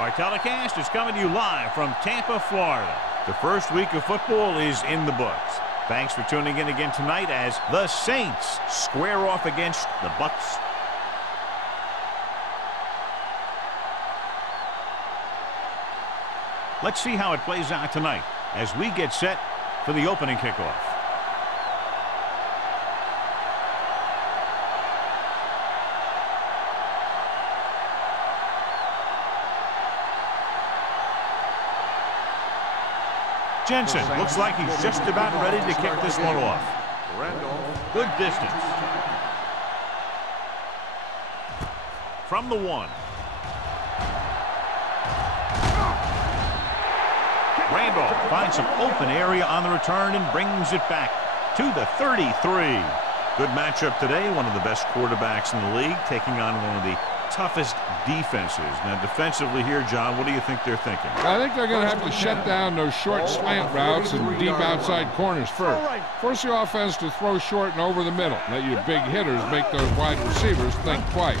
Our telecast is coming to you live from Tampa, Florida. The first week of football is in the books. Thanks for tuning in again tonight as the Saints square off against the Bucks. Let's see how it plays out tonight as we get set for the opening kickoff. Jensen looks like he's just about ready to kick this one off. Good distance. From the 1. Randolph finds some open area on the return and brings it back to the 33. Good matchup today. One of the best quarterbacks in the league taking on one of the toughest defenses. Now defensively here, John, what do you think they're thinking? Well, I think they're going to have to shut down those short slant routes and deep outside corners first. Force the offense to throw short and over the middle. Let your big hitters make those wide receivers think twice.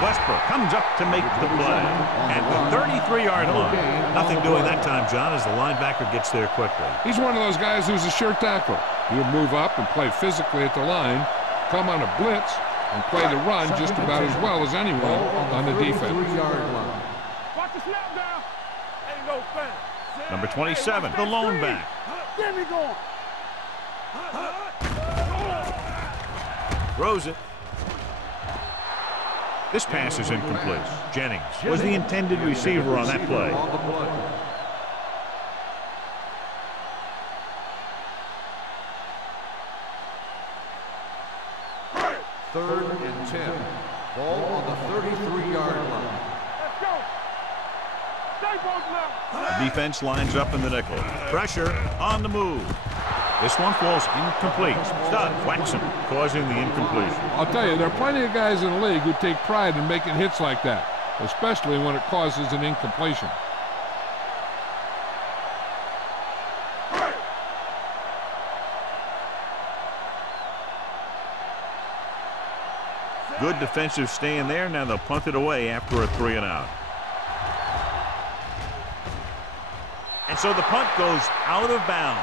Westbrook comes up to make the play at the 33-yard line. Nothing doing that time, John, as the linebacker gets there quickly. He's one of those guys who's a sure tackler. He'll move up and play physically at the line, come on a blitz, and play the run just about as well as anyone on the defense. Watch the snap down. Ain't no fence. Number 27, the lone back. Get me going. Throws it. This pass is incomplete. Jennings was the intended receiver on that play. Third and 10. Ball on the 33-yard line. Let's go. Stay both left. The defense lines up in the nickel. Pressure on the move. This one falls incomplete. Stud whacks him, causing the incompletion. I'll tell you, there are plenty of guys in the league who take pride in making hits like that, especially when it causes an incompletion. Good defensive stand there. Now they'll punt it away after a 3-and-out. And so the punt goes out of bounds.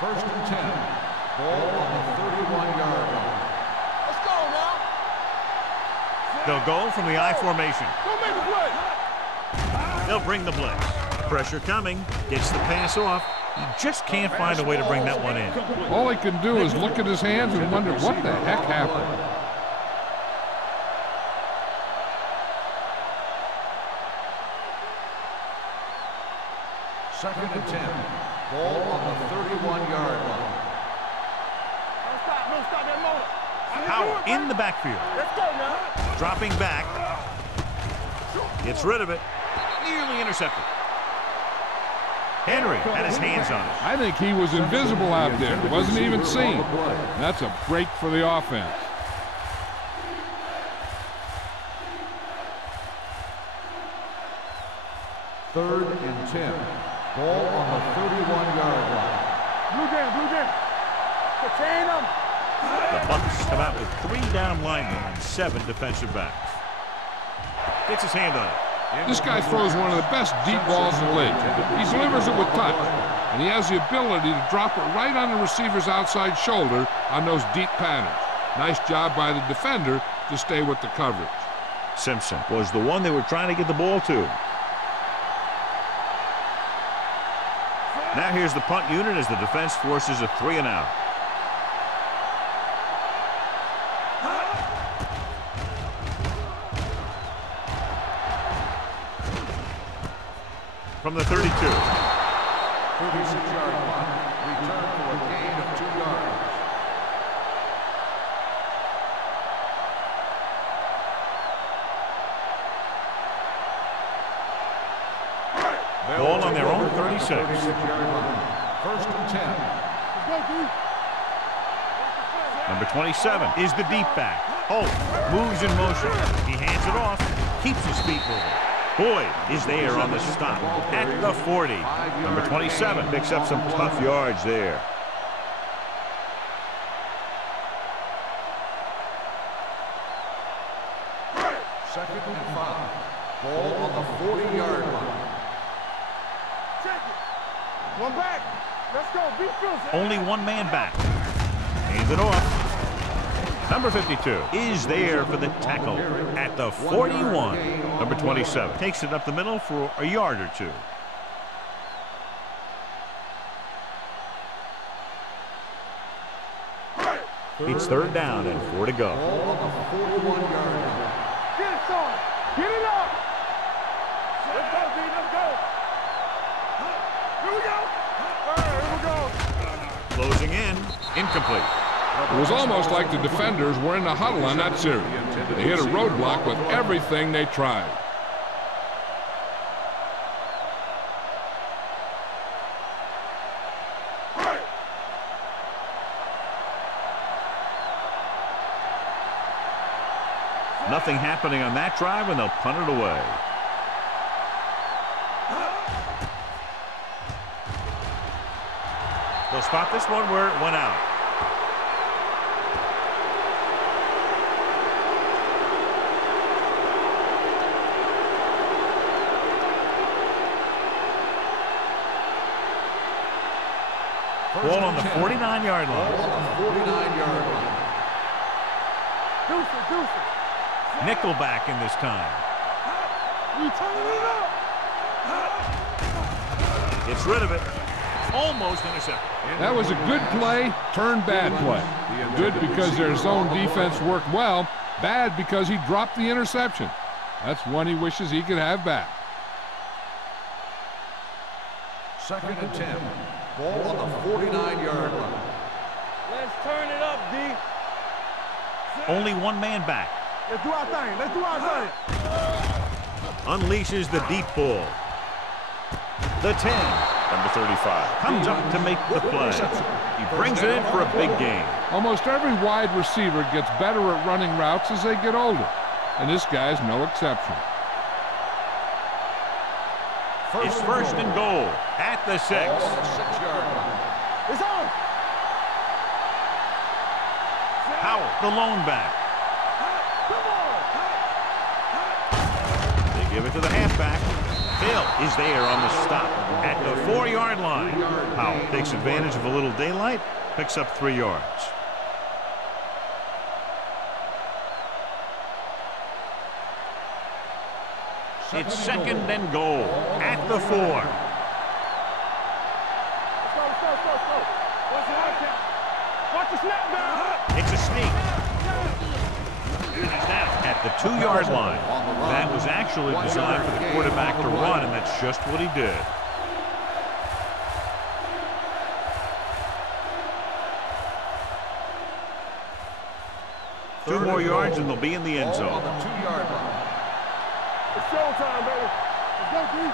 First and 10. Ball on the 31-yard line. Let's go now. They'll go from the I formation. Don't make a play. They'll bring the blitz. Pressure coming. Gets the pass off. He just can't find a way to bring that one in. All he can do is look at his hands and wonder what the heck happened. Second and 10. Ball on the 31-yard line. Don't stop that motor. Howard in the backfield. Let's go now. Dropping back. Gets rid of it. Nearly intercepted. Henry had his hands on it. I think he was invisible out there. Wasn't even seen. That's a break for the offense. Third and 10. Ball on the 31-yard line. Blue game. Contain them. The Bucks come out with 3 down linemen and 7 defensive backs. Gets his hand on it. This guy throws one of the best deep balls in the league. He delivers it with touch, and he has the ability to drop it right on the receiver's outside shoulder on those deep patterns. Nice job by the defender to stay with the coverage. Simpson was the one they were trying to get the ball to. Now here's the punt unit as the defense forces a 3-and-out. From the 32. 36-yard punt. Return for a gain of 2 yards. Ball on their own 36. 36-yard line. First and 10. Number 27 is the deep back. Holt moves in motion. He hands it off, keeps his feet moving. Boyd is there on the stop at the 40. Number 27 picks up some tough yards there. Second and 5. Ball on the 40-yard line. Check it. One back. Let's go. Be close. Only one man back. Hands it off. Number 52 is there for the tackle at the 41. Number 27 takes it up the middle for a yard or two. It's third down and 4 to go. Ball on the 41-yard line. Get it, son. Get it up. Let's go, D. Let's go. Here we go. All right, here we go. Closing in. Incomplete. It was almost like the defenders were in the huddle on that series. They hit a roadblock with everything they tried. Nothing happening on that drive, and they'll punt it away. They'll spot this one where it went out. Ball on the 49-yard line. Ball on the 49-yard line. Deuce it. Nickelback in this time. We turning it up. Gets rid of it. Almost intercepted. That was a good play, turned bad play. Good because their zone defense worked well, bad because he dropped the interception. That's one he wishes he could have back. Second and 10. Ball on the 49-yard line. Let's turn it up, D. Only one man back. Let's do our thing. Let's do our thing. Unleashes the deep ball. The 10. Number 35 comes up to make the play. He brings it in for a big gain. Almost every wide receiver gets better at running routes as they get older, and this guy's no exception. It's first and goal at the 6. Ball on the 6-yard line. It's on. Howell, the lone back. They give it to the halfback. Bill is there on the stop at the 4-yard line. Howell takes advantage of a little daylight, picks up 3 yards. It's second and goal at the 4. Let's go. Watch the high count. Watch the snap down. It's a sneak. And he's down at the 2-yard line. That was actually designed for the quarterback to run, and that's just what he did. Two more yards, and they'll be in the end Ball zone. on the 2-yard line. It's showtime, baby. Let's go, D.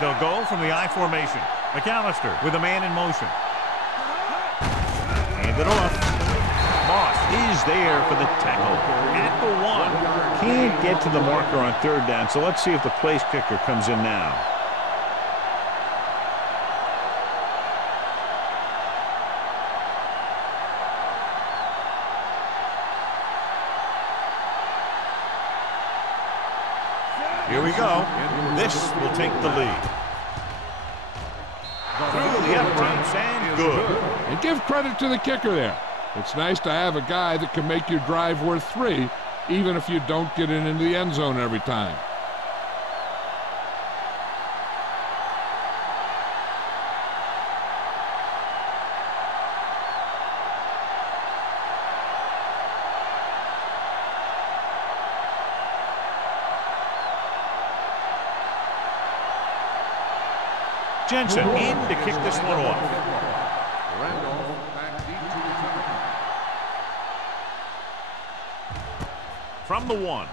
They'll go from the I formation. McAllister with a man in motion. Hand it off. Moss is there for the tackle at the 1. Can't get to the marker on third down, so let's see if the place kicker comes in now. Here we go. This will take the lead. Through the uprights and good. And give credit to the kicker there. It's nice to have a guy that can make your drive worth 3, even if you don't get it into the end zone every time. Jensen in to kick this one off. Randolph back deep to return. From the 1.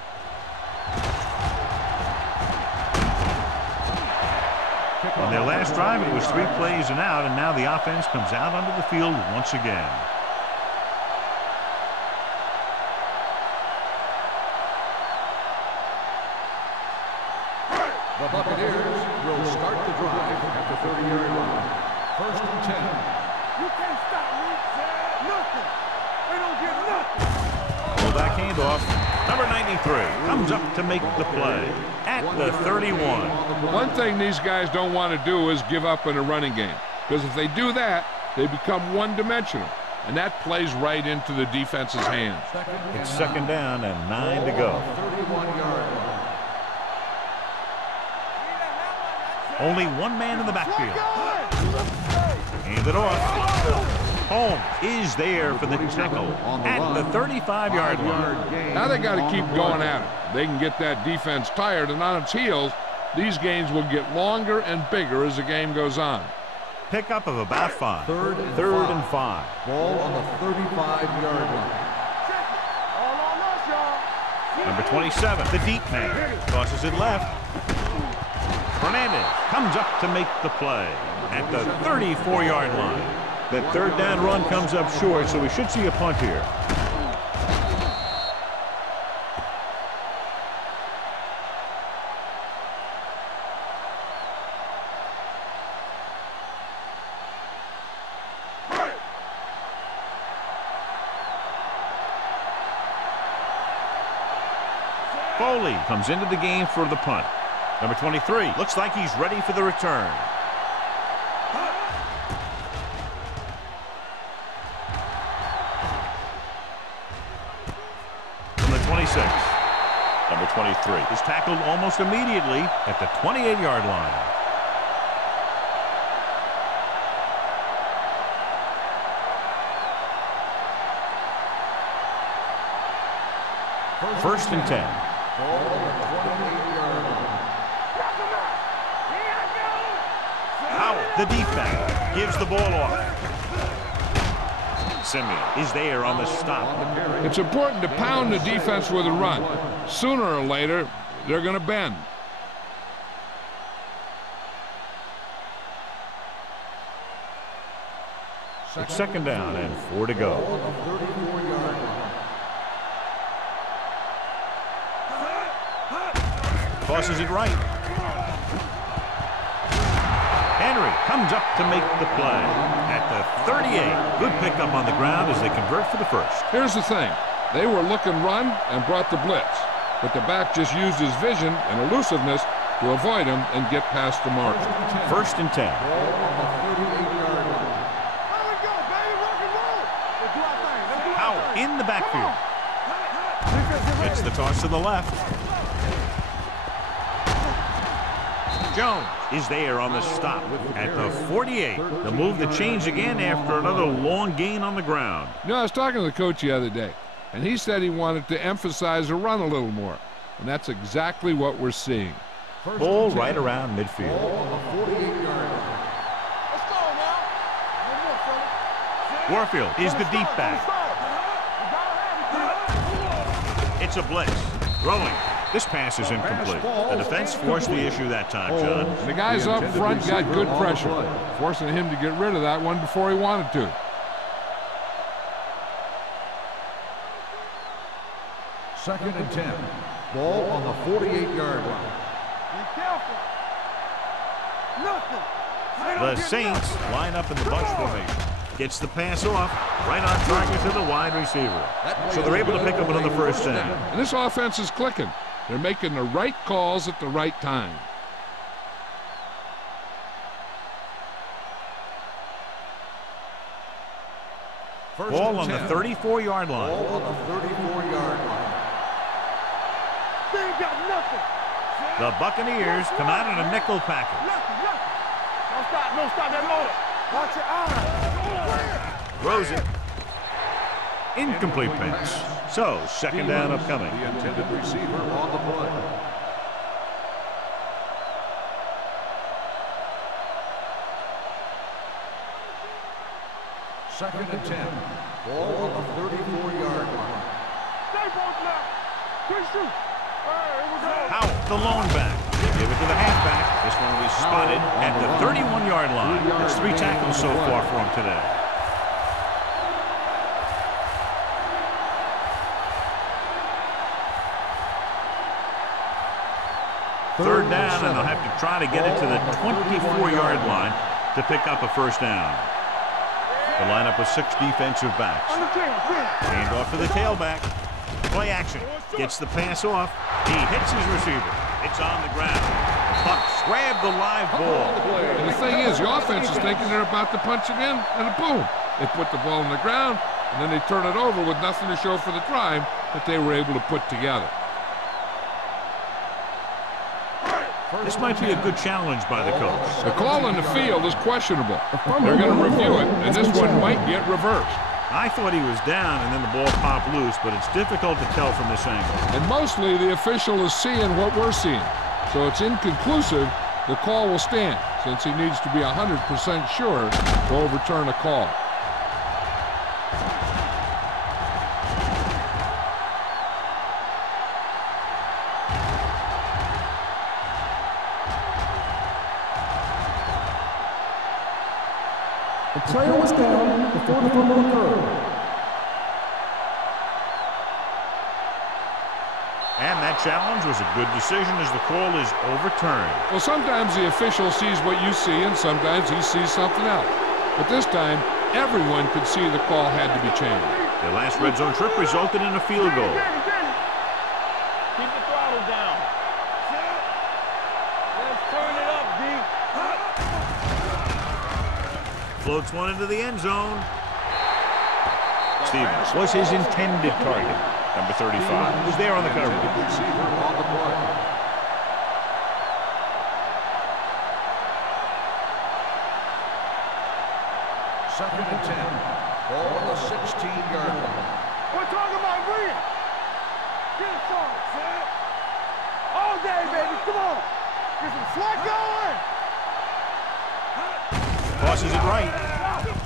On their last drive, it was 3 plays and out, and now the offense comes out onto the field once again. First and 10. You can't stop me. Nothing. They don't get nothing. Well, that handoff. Number 93 comes up to make the play at the 31. One thing these guys don't want to do is give up in a running game, because if they do that, they become one-dimensional, and that plays right into the defense's hands. It's second down and 9 to go. 31-yard line. Only one man in the backfield. Hand it off. Holmes is there for the tackle at the 35-yard line. Now they got to keep going at it. They can get that defense tired, and on its heels, these gains will get longer and bigger as the game goes on. Pickup of about 5. Third and 5. Ball on the 35-yard line. Number 27, the deep man, tosses it left. Hernandez comes up to make the play at the 34-yard line. That third down run comes up short, so we should see a punt here. Foley comes into the game for the punt. Number 23 looks like he's ready for the return. From the 26. Number 23 is tackled almost immediately at the 28-yard line. First and 10. Howell, the deep back, gives the ball off. Simeon is there on the stop. It's important to pound the defense with a run. Sooner or later, they're going to bend. It's second down and 4 to go. Tosses it right. Henry comes up to make the play at the 38. Good pickup on the ground as they convert for the first. Here's the thing. They were looking run and brought the blitz, but the back just used his vision and elusiveness to avoid him and get past the mark. First and 10. Howell in the backfield. Gets the toss to the left. Jones is there on the stop at the 48. The move that changed again after another long gain on the ground. You know, I was talking to the coach the other day, and he said he wanted to emphasize the run a little more, and that's exactly what we're seeing. Ball right around midfield. Warfield is the deep back. It's a blitz. Throwing. This pass is incomplete. The defense forced the issue that time, John. The guys up front got good pressure, forcing him to get rid of that one before he wanted to. Second and 10. Ball on the 48-yard line. Be careful. Nothing. The Saints line up in the bunch formation. Gets the pass off, right on target to the wide receiver. So they're able to pick up another first down. And this offense is clicking. They're making the right calls at the right time. Ball on the 34-yard line. Ball on the 34-yard line. They ain't got nothing. The Buccaneers come out in a nickel package. Nothing. Don't stop that motor. Watch your eyes. Throws it. Incomplete pass. So, second down upcoming. The intended receiver on the play. Second and 10. Ball on the 34-yard line. Stay both left. Good shoot. Here we go. Howell, the lone back. They give it to the halfback. This one will be spotted at the 31-yard line. That's 3 tackles so far for him today. Third down, and they'll have to try to get it to the 24-yard line to to pick up a first down. The lineup with 6 defensive backs. Hand off to the tailback. Play action. Gets the pass off. He hits his receiver. It's on the ground. The Bucs grab the live ball. And the thing is, the offense is thinking they're about to punch it in, and boom, they put the ball on the ground, and then they turn it over with nothing to show for the drive that they were able to put together. This might be a good challenge by the coach. The call in the field is questionable. They're going to review it, and this one might get reversed. I thought he was down, and then the ball popped loose, but it's difficult to tell from this angle. And mostly the official is seeing what we're seeing. So it's inconclusive. The call will stand, since he needs to be 100% sure to overturn a call. The player was down before the fumble occurred. And that challenge was a good decision as the call is overturned. Well, sometimes the official sees what you see, and sometimes he sees something else. But this time, everyone could see the call had to be changed. Their last red zone trip resulted in a field goal. Keep the throttle down. Let's turn it up, D. Floats one into the end zone. Stevens was his intended target. Number 35 was there on the coverage. Receiver on the play. Second and 10. Ball on the 16-yard line. We're talking about Green. Get it started, son. All day, baby. Come on. Get some sweat going. Tosses it right.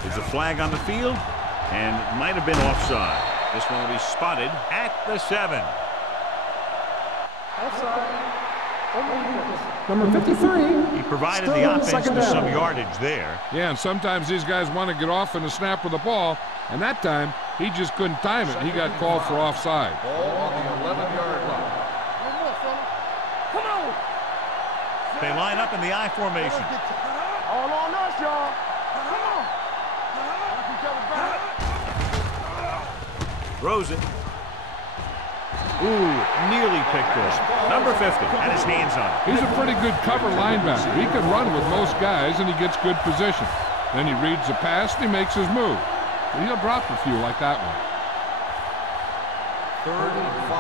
There's a flag on the field, and it might have been offside. This one will be spotted at the 7. Number 53. He provided Still the on offense second with down. some yardage there. Yeah, and sometimes these guys want to get off in the snap of the ball, and that time, he just couldn't time it. He got called for offside. Ball on the 11-yard line. One more, fella. Come on. They line up in the I formation. All on us, y'all. Come on. Knock each other back. Throws it. Ooh, nearly picked off. Number 50 had his hands on it. He's a pretty good cover linebacker. He can run with most guys, and he gets good position. Then he reads the pass, and he makes his move. But he'll drop a few like that one. Third and 5.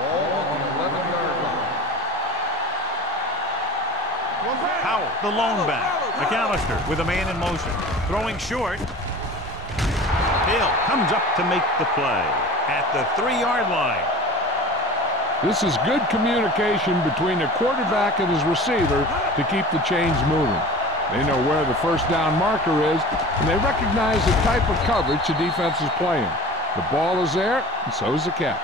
Ball on the 11-yard line. Howell, the lone back. McAllister with a man in motion. Throwing short. Hill comes up to make the play at the 3-yard line. This is good communication between the quarterback and his receiver to keep the chains moving. They know where the first down marker is, and they recognize the type of coverage the defense is playing. The ball is there, and so is the catch.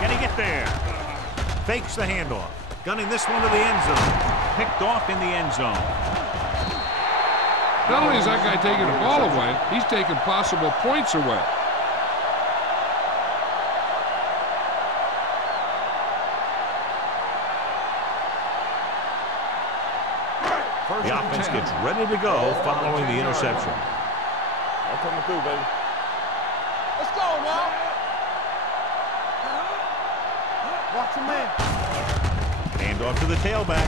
Can he get there? Fakes the handoff. Gunning this one to the end zone. Picked off in the end zone. Not only is that guy taking the ball away, he's taking possible points away. The offense gets ready to go following the interception. I'm coming through, baby. Let's go now. Watch your man. Hand off to the tailback.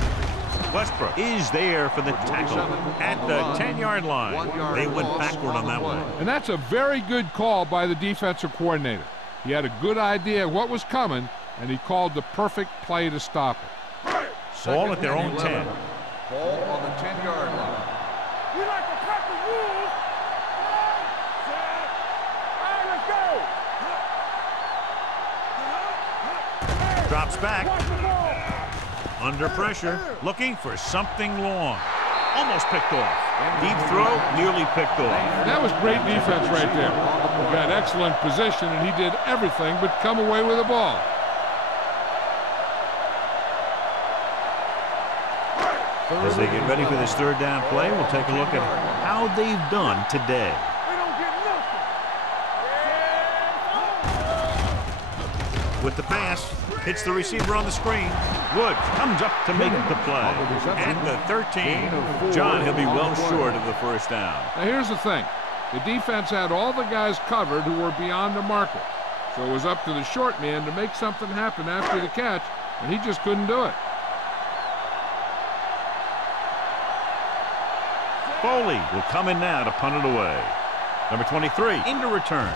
Westbrook is there for the tackle at the 10-yard line. They went backward on that one. And that's a very good call by the defensive coordinator. He had a good idea of what was coming, and he called the perfect play to stop it. Ball at their own 10. Ball on the 10-yard line. We like to cut the rules. All right, let's go. Drops back. Watch the ball. Under pressure, looking for something long. Almost picked off. Deep throw, nearly picked off. That was great defense right there. He got excellent position, and he did everything but come away with the ball. As they get ready for this third down play, we'll take a look at how they've done today. We don't get nothing. with the pass. Hits the receiver on the screen. Woods comes up to make the play. At the 13. John, he'll be well short of the first down. Now here's the thing. The defense had all the guys covered who were beyond the marker. So it was up to the short man to make something happen after the catch, and he just couldn't do it. Foley will come in now to punt it away. Number 23 into return.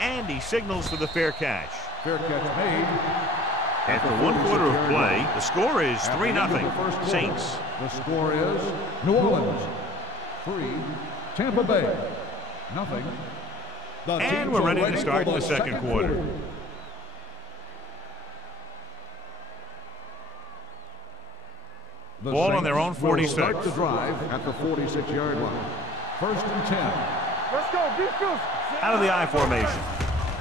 And he signals for the fair catch. Fair catch made. After 1 quarter of play, the score is 3-0. Saints. The score is New Orleans 3, Tampa Bay nothing. And we're ready to start the second quarter. Ball on their own 46. Start the drive at the 46-yard line. 1st and 10. Let's go. Be fierce. Out of the I formation.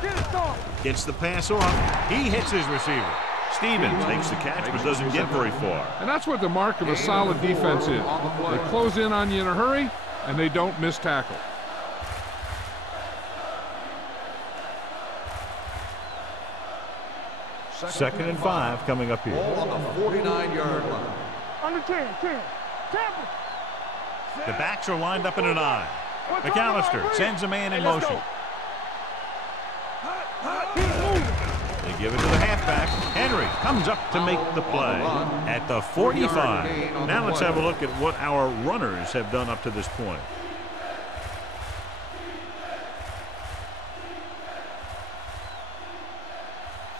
Get it done. Gets the pass off. He hits his receiver. Stevens makes the catch but doesn't get very far. And that's what the mark of a solid defense is. They close in on you in a hurry, and they don't miss tackle. Second and 5 coming up here. Ball on the 49-yard line. Under 10. Tampa. The backs are lined up in an I. McAllister sends a man in motion. They give it to the halfback. Henry comes up to make the play at the 45. Now let's have a look at what our runners have done up to this point.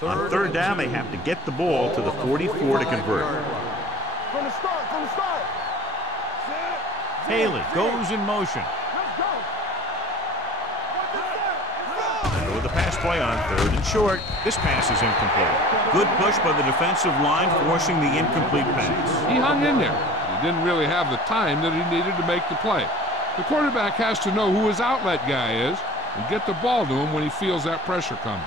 On third down, they have to get the ball to the 44 to convert. From the start. Haley goes in motion. Let's go. And with the pass play on 3rd and short, this pass is incomplete. Good push by the defensive line, forcing the incomplete pass. He hung in there. He didn't really have the time that he needed to make the play. The quarterback has to know who his outlet guy is and get the ball to him when he feels that pressure coming.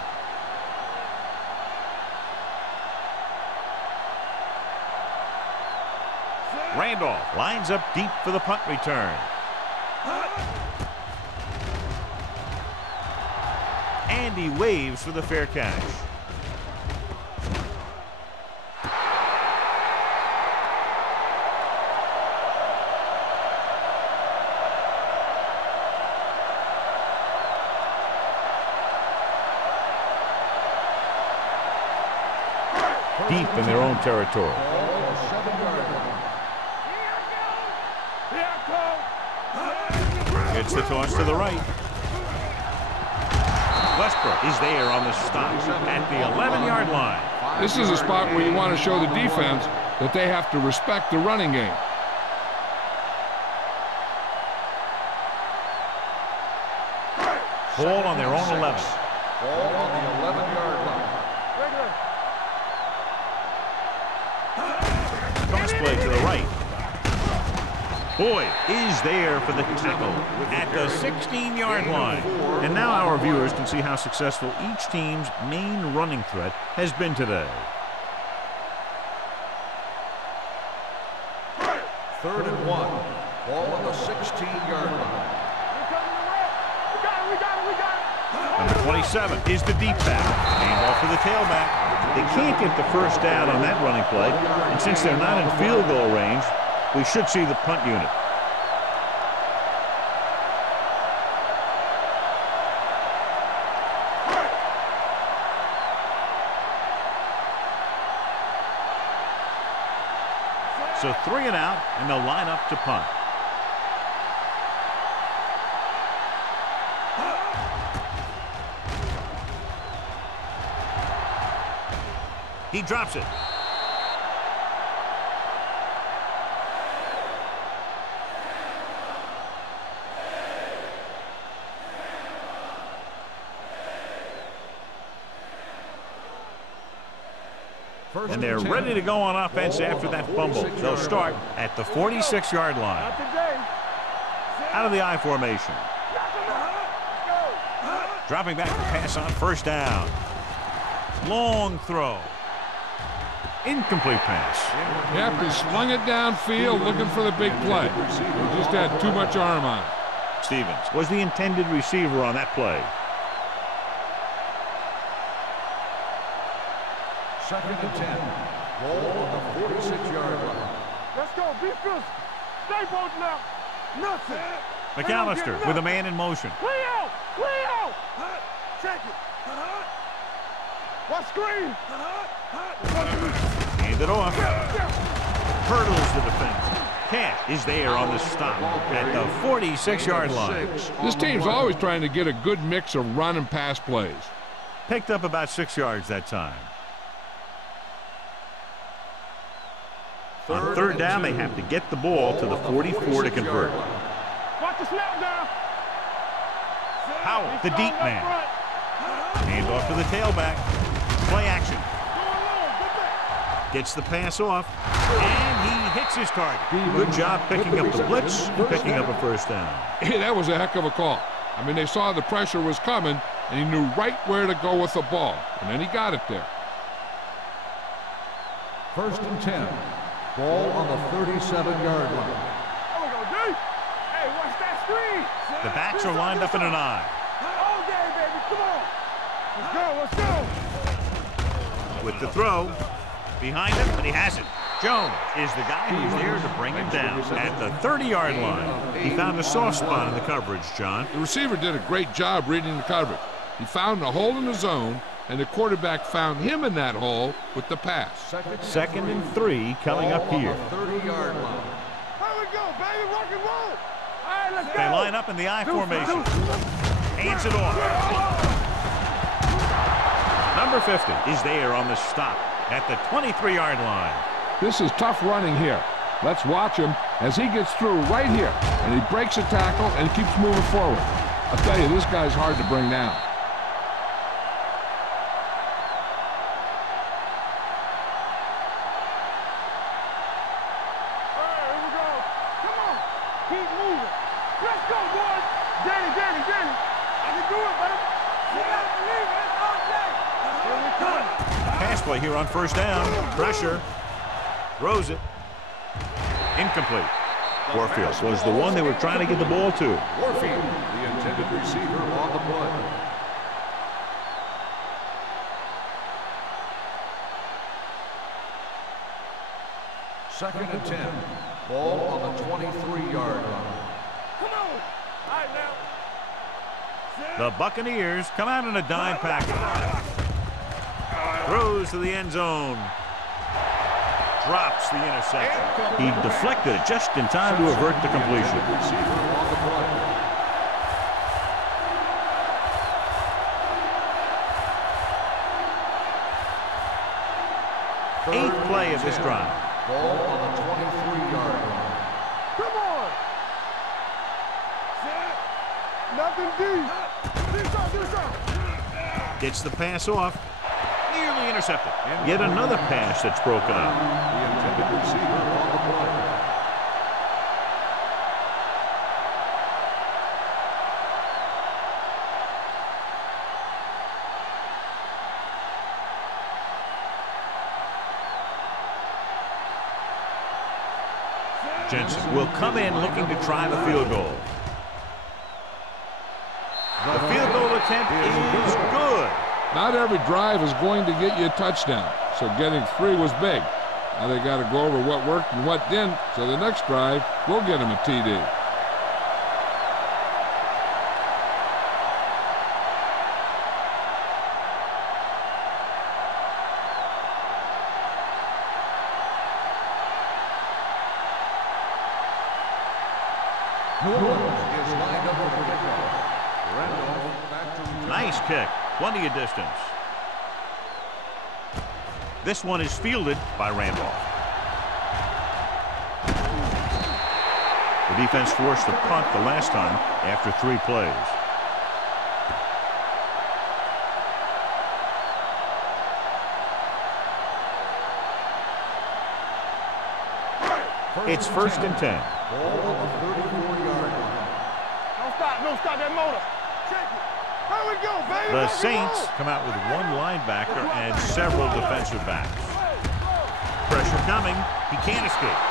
Randolph lines up deep for the punt return. And he waves for the fair catch. Deep in their own territory. Gets the toss to the right. Westbrook is there on the stop at the 11-yard line. This is a spot where you want to show the defense that they have to respect the running game. Ball on their own 11. Ball on the 11-yard line. Cross play to the right. Boyd is there for the tackle at the 16-yard line. And now our viewers can see how successful each team's main running threat has been today. 3rd and 1. Ball on the 16-yard line. Number 27 is the deep back. Handoff for the tailback. They can't get the first down on that running play. And since they're not in field goal range, we should see the punt unit. So 3 and out, and they'll line up to punt. He drops it. And they're ready to go on offense after that fumble. They'll start at the 46-yard line. Out of the I formation. Dropping back to pass on first down. Long throw. Incomplete pass. Yep, he slung it downfield looking for the big play. He just had too much arm on it. Stevens was the intended receiver on that play. Second and 10. Ball on the 46-yard line. Let's go. Be physical. Stay both now. Nothing. McAllister with a man in motion. Clear out. Clear out. Check it. What screen? Hand it off. Hurdles the defense. Cash is there on the stop at the 46-yard line. This team's always trying to get a good mix of run and pass plays. Picked up about 6 yards that time. On third down, they have to get the ball to the 44 to convert. Watch the snap down. Howell, the deep man. Hand off to the tailback. Play action. Gets the pass off, and he hits his target. Good job picking up the blitz and picking up a first down. Hey, that was a heck of a call. I mean, they saw the pressure was coming, and he knew right where to go with the ball, and then he got it there. First and 10. Ball on the 37-yard line. There we go, D. Hey, watch that screen. The backs are lined up in an eye. All day, baby. Come on. Let's go. Let's go. With the throw, behind him, but he has it. Jones is the guy who's there to bring him down at the 30-yard line. He found a soft spot in the coverage, John. The receiver did a great job reading the coverage. He found a hole in the zone, and the quarterback found him in that hole with the pass. Second and 3 coming up here. 30-yard line. Here we go, baby. Rock and roll. All right, let's go. They line up in the I formation. Hands it off. Number 50 is there on the stop at the 23-yard line. This is tough running here. Let's watch him as he gets through right here, and he breaks a tackle and keeps moving forward. I'll tell you, this guy's hard to bring down. Play here on first down. Pressure. Throws it. Incomplete. Warfield was the one they were trying to get the ball to. Warfield, the intended receiver on the play. Second and 10. Ball on the 23-yard line. Come on. All right, now. The Buccaneers come out in a dime package. Throws to the end zone. Drops the interception. He deflected it just in time to avert the completion. Eighth play of this drive. Ball on the 23-yard line. Come on. Nothing deep. Do something. Gets the pass off. Nearly intercepted. Yet another pass that's broken up. The intended receiver on the play. Jensen will come in looking to try the field goal. The field goal attempt is good. Not every drive is going to get you a touchdown, so getting 3 was big. Now they got to go over what worked and what didn't, so the next drive will get them a TD. New Orleans is lined up for the kickoff. Randolph back to Nice kick. Plenty of distance. This one is fielded by Randolph. The defense forced a punt the last time after 3 plays. It's first and 10. ball on the 34-yard line. Don't stop that motor. Check it. Here we go, baby. The Rock and Saints roll. come out with 1 linebacker and several defensive backs. Pressure coming. He can't escape.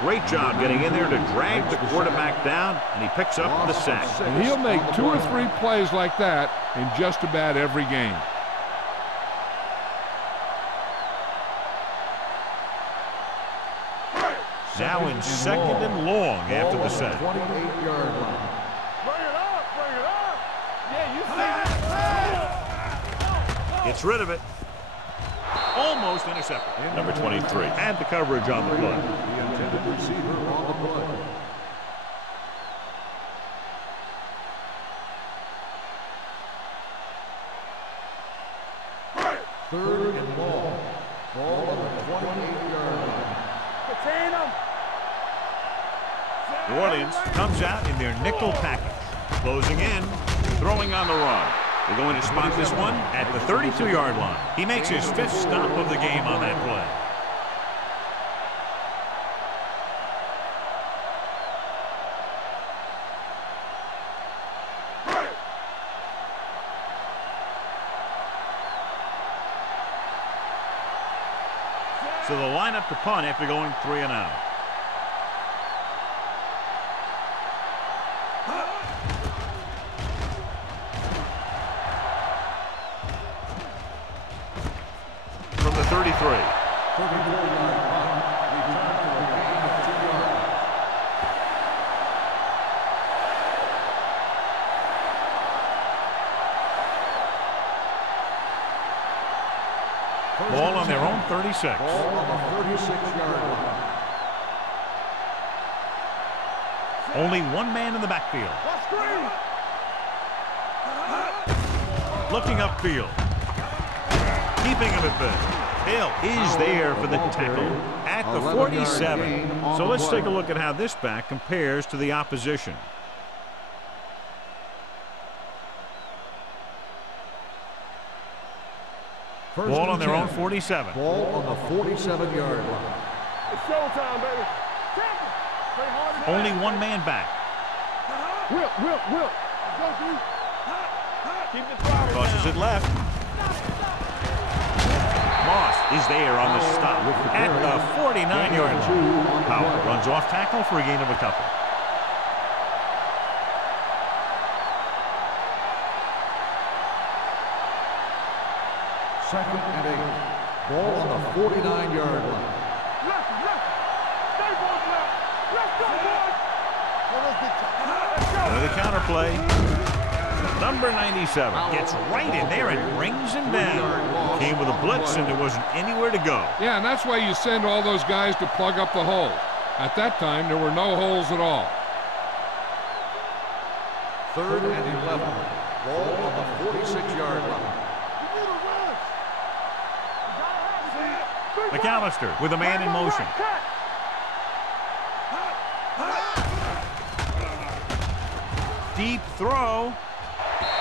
Great job getting in there to drag the quarterback down, and he picks up the sack. And he'll make 2 or 3 plays like that in just about every game. Now in second and long after the set. 28-yard line. Bring it up, bring it up. Yeah, you see that? Gets rid of it. Almost intercepted. Number 23 had the coverage on the play. The intended receiver on the play. Third and long. Ball on the 28-yard line. Contain him. New Orleans comes out in their nickel package. Closing in, throwing on the run. They're going to spot this one at the 32-yard line. He makes his 5th stop of the game on that play. So the lineup to punt after going 3 and out. From the 33. 34-yard punt. Return for a gain of 2 yards. Ball on their own 36. Ball on the 36-yard line. Only one man in the backfield. Looking upfield. Keeping him at bay. Hill is there for the tackle at the 47. So let's take a look at how this back compares to the opposition. Ball on their own 47. Ball on the 47-yard line. It's showtime, baby. Play hard and Only one man back. Whip. Go, dude. Keep the throttle Crosses down. it left. Moss is there on the stop at the 49-yard line. Powell runs off tackle for a gain of a couple. Second and 8. Ball on the 49-yard line. Left. Stay boys left. Let's go, boys. Let's go. Another counter play. Number 97 gets right in there and brings him down. Came with a blitz and there wasn't anywhere to go. Yeah, and that's why you send all those guys to plug up the holes. At that time, there were no holes at all. Third and 11. Ball on the 46-yard line. McAllister with a man in motion. Deep throw.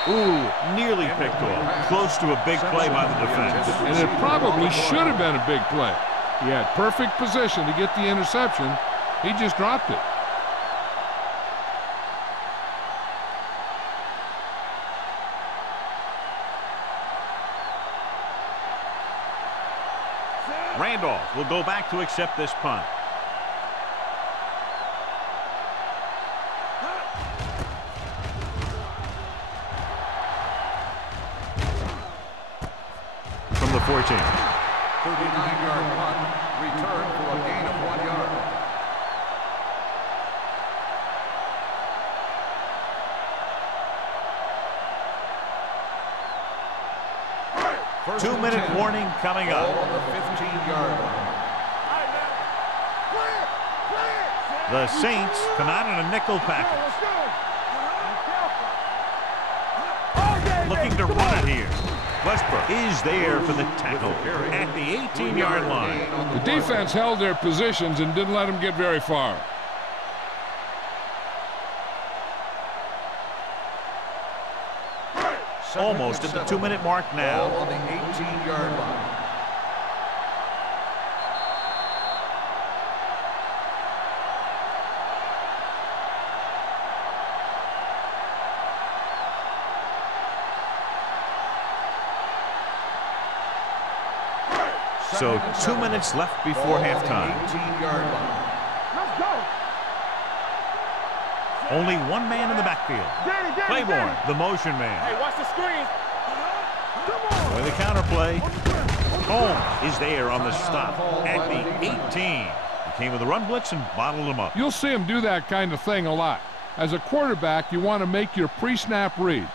Ooh, nearly picked off. Close to a big play by the defense. And it probably should have been a big play. He had perfect position to get the interception. He just dropped it. Randolph will go back to accept this punt. From the 14. 39-yard punt. Return for a gain of 1 yard. First 2-minute 10. warning coming Ball up. on the 15-yard line. The Saints come out in a nickel package. Looking to run it here. Westbrook is there for the tackle at the 18-yard line. The defense held their positions and didn't let them get very far. Almost at the 2-minute mark Ball now. on the 18-yard line. So 2 minutes left before Ball on the halftime. 18-yard line. Only one man in the backfield. Claiborne, the motion man. Hey, watch the screen. Come on. With the counterplay. Holmes is there on the stop at the 18. He came with a run blitz and bottled him up. You'll see him do that kind of thing a lot. As a quarterback, you want to make your pre-snap read.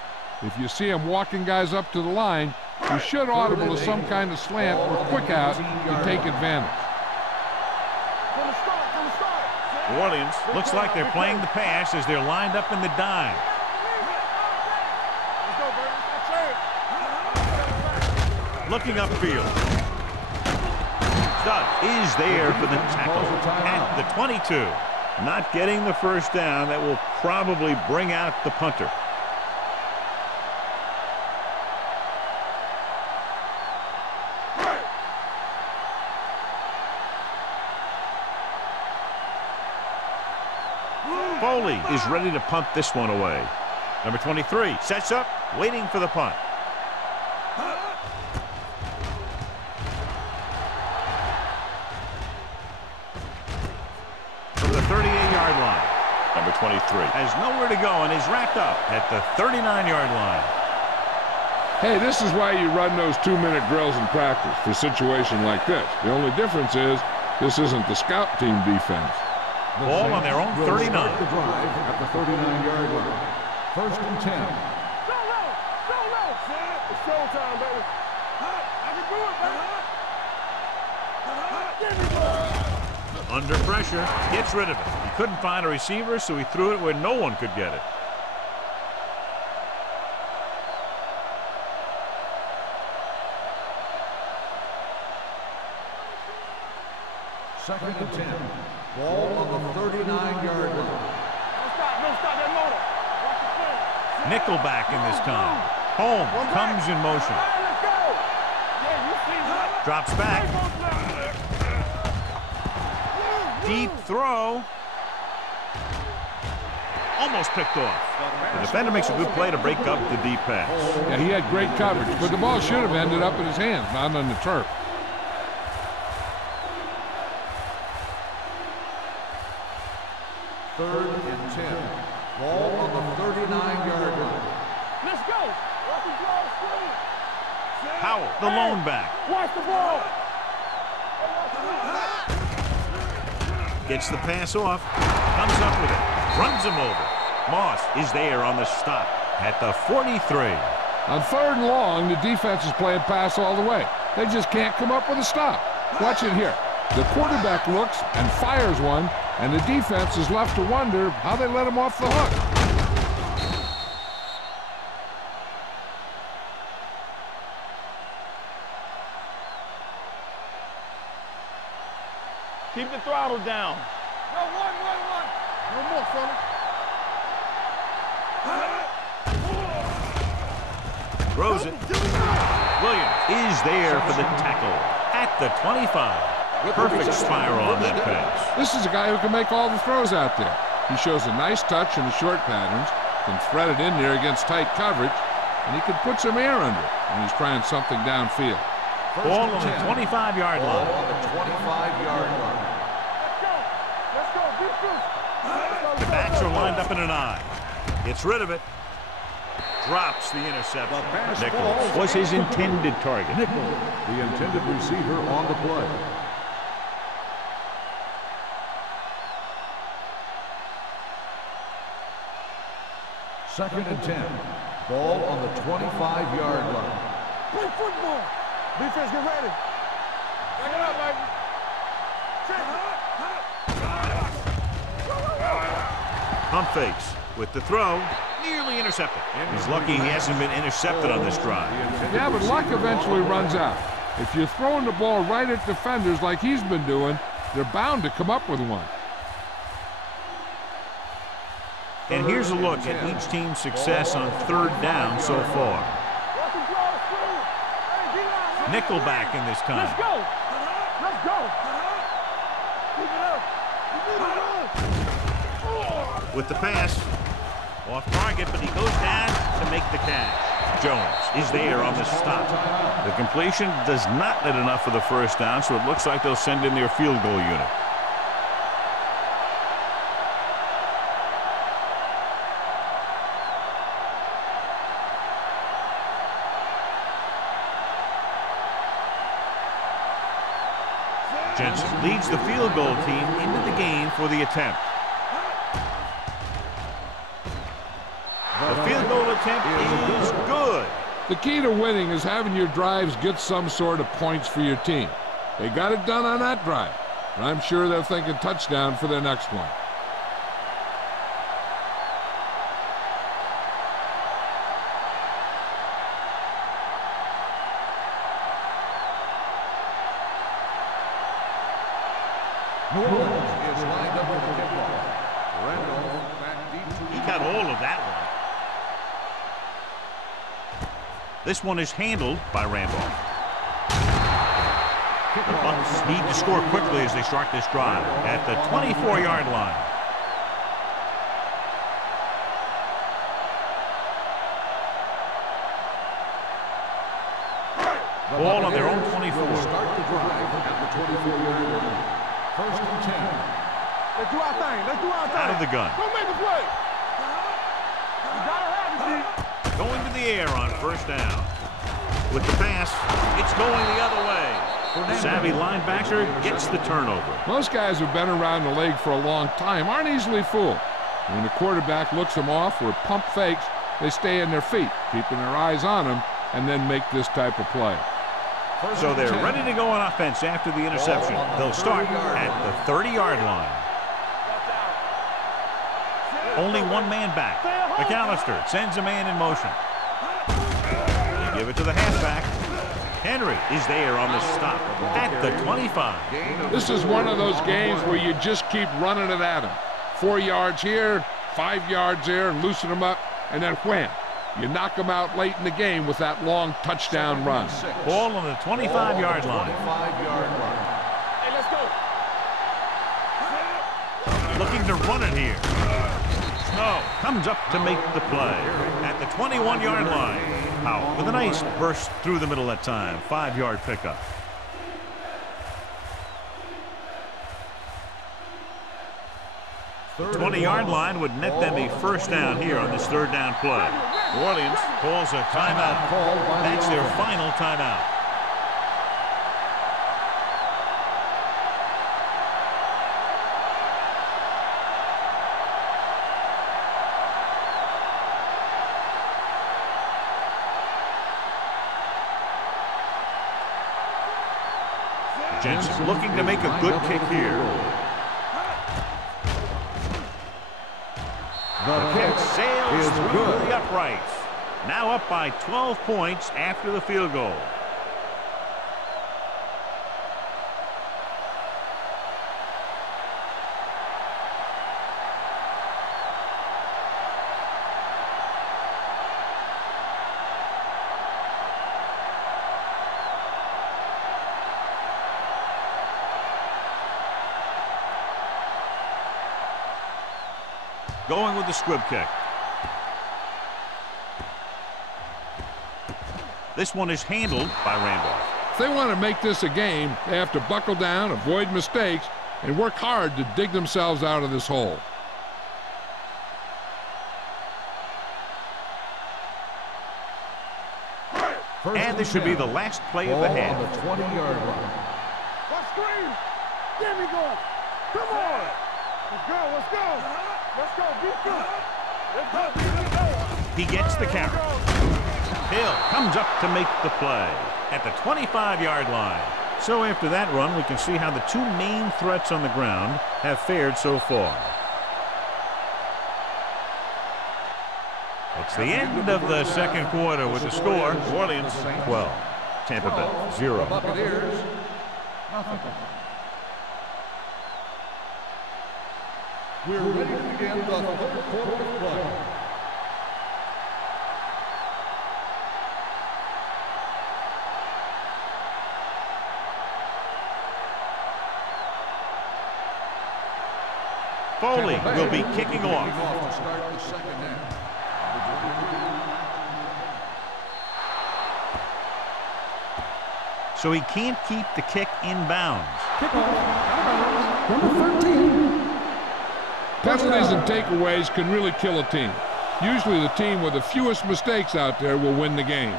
If you see him walking guys up to the line, you should audible to some kind of slant or quick out to take advantage. New Orleans looks like they're playing the pass as they're lined up in the dime. Looking upfield. Stud is there for the tackle at the 22. Not getting the first down. That will probably bring out the punter. Foley is ready to punt this one away. Number 23 sets up, waiting for the punt. From the 38-yard line, number 23 has nowhere to go and is wrapped up at the 39-yard line. Hey, this is why you run those 2-minute drills in practice for a situation like this. The only difference is this isn't the scout team defense. Ball on their own 39. The drive at the 39-yard line. 1st and 10. Go low. It's showtime, baby. I can do it, baby. Give me ball. Under pressure, gets rid of it. He couldn't find a receiver, so he threw it where no one could get it. Second and 10. Ball on the 39-yard line. Don't stop that motor. Watch the film. Nickelback in this time. Holmes comes in motion. All right, let's go. Yeah, you see that. Drops back. Deep throw. Almost picked off. The defender makes a good play to break up the deep pass. Yeah, he had great coverage, but the ball should have ended up in his hands, not on the turf. Third and 10. Ball on the 39-yard line. Let's go. Watch the draw screen. Howell, the lone back. Watch the ball. Gets the pass off. Comes up with it. Runs him over. Moss is there on the stop at the 43. On 3rd and long, the defense is playing pass all the way. They just can't come up with a stop. Watch it here. The quarterback looks and fires one, and the defense is left to wonder how they let him off the hook. Keep the throttle down. No, one. No more, fella. Throws it. Williams is there for the tackle at the 25. Perfect spiral on that pass. This is a guy who can make all the throws out there. He shows a nice touch in the short patterns, can thread it in there against tight coverage, and he can put some air under it when he's trying something downfield. Ball on the 25-yard line. Ball on the 25-yard line. Let's go. Defense. The backs are lined up in an I. Gets rid of it. Drops the interception. Nichols was his intended target. Nichols, the intended receiver on the play. Second and 10. Ball on the 25-yard line. Play football. Defense, get ready. Back it up, baby. Pump fakes with the throw. Nearly intercepted. He's lucky he hasn't been intercepted on this drive. Yeah, but luck eventually runs out. If you're throwing the ball right at defenders like he's been doing, they're bound to come up with one. And here's a look at each team's success on 3rd down so far. Nickelback in this time. Let's go. Let's go. Keep it up. With the pass. Off target, but he goes down to make the catch. Jones is there on the stop. The completion does not net enough for the first down, so it looks like they'll send in their field goal unit. Jensen leads the field goal team into the game for the attempt. The field goal attempt is good. The key to winning is having your drives get some sort of points for your team. They got it done on that drive, and I'm sure they're thinking touchdown for their next one. New Orleans is lined up with the kickoff. Randolph back deep. He got all of that one. This one is handled by Randolph. The Bucks need to score quickly as they start this drive at the 24-yard line. Ball on their own 24. Start the drive at the 24-yard line. First and 10. Let's do our thing. Let's do our thing. Out of the gun. Go make a play. You gotta have it, G. Going to the air on first down. With the pass, it's going the other way. The savvy linebacker gets the turnover. Most guys who've been around the league for a long time aren't easily fooled. When the quarterback looks them off or pump fakes, they stay in their feet, keeping their eyes on them, and then make this type of play. So they're ready to go on offense after the interception. They'll start at the 30-yard line. Only one man back. McAllister sends a man in motion. They give it to the halfback. Henry is there on the stop at the 25. This is one of those games where you just keep running it at them. 4 yards here, 5 yards there, and loosen them up, and then wham. You knock them out late in the game with that long touchdown run. Ball on the 25-yard line. Hey, let's go. Looking to run it here. Snow comes up to make the play at the 21-yard line. Powell with a nice burst through the middle that time. 5-yard pickup. The 20-yard line would net them a first down here on this third down play. New Orleans calls a timeout. That's their final timeout. Jensen looking to make a good kick here. The kick sails through the uprights. Now up by 12 points after the field goal. Going with the squib kick. This one is handled by Randolph. If they want to make this a game, they have to buckle down, avoid mistakes, and work hard to dig themselves out of this hole. And this should be the last play of the half. On the 20-yard line. Let's scream. Get me going. Come on. Let's go. Let's go. Let's go. Beat good. Let's go. Beat good. He gets the carry. Hill comes up to make the play at the 25-yard line. So after that run, we can see how the two main threats on the ground have fared so far. It's the end of the second quarter with the score. New Orleans 12, Tampa Bay 0. Buccaneers, nothing. We're ready to begin the third quarter of play. Foley will be kicking off. To start the second half. So he can't keep the kick in bounds. Kickoff. Number 13. Penalties and takeaways can really kill a team. Usually the team with the fewest mistakes out there will win the game.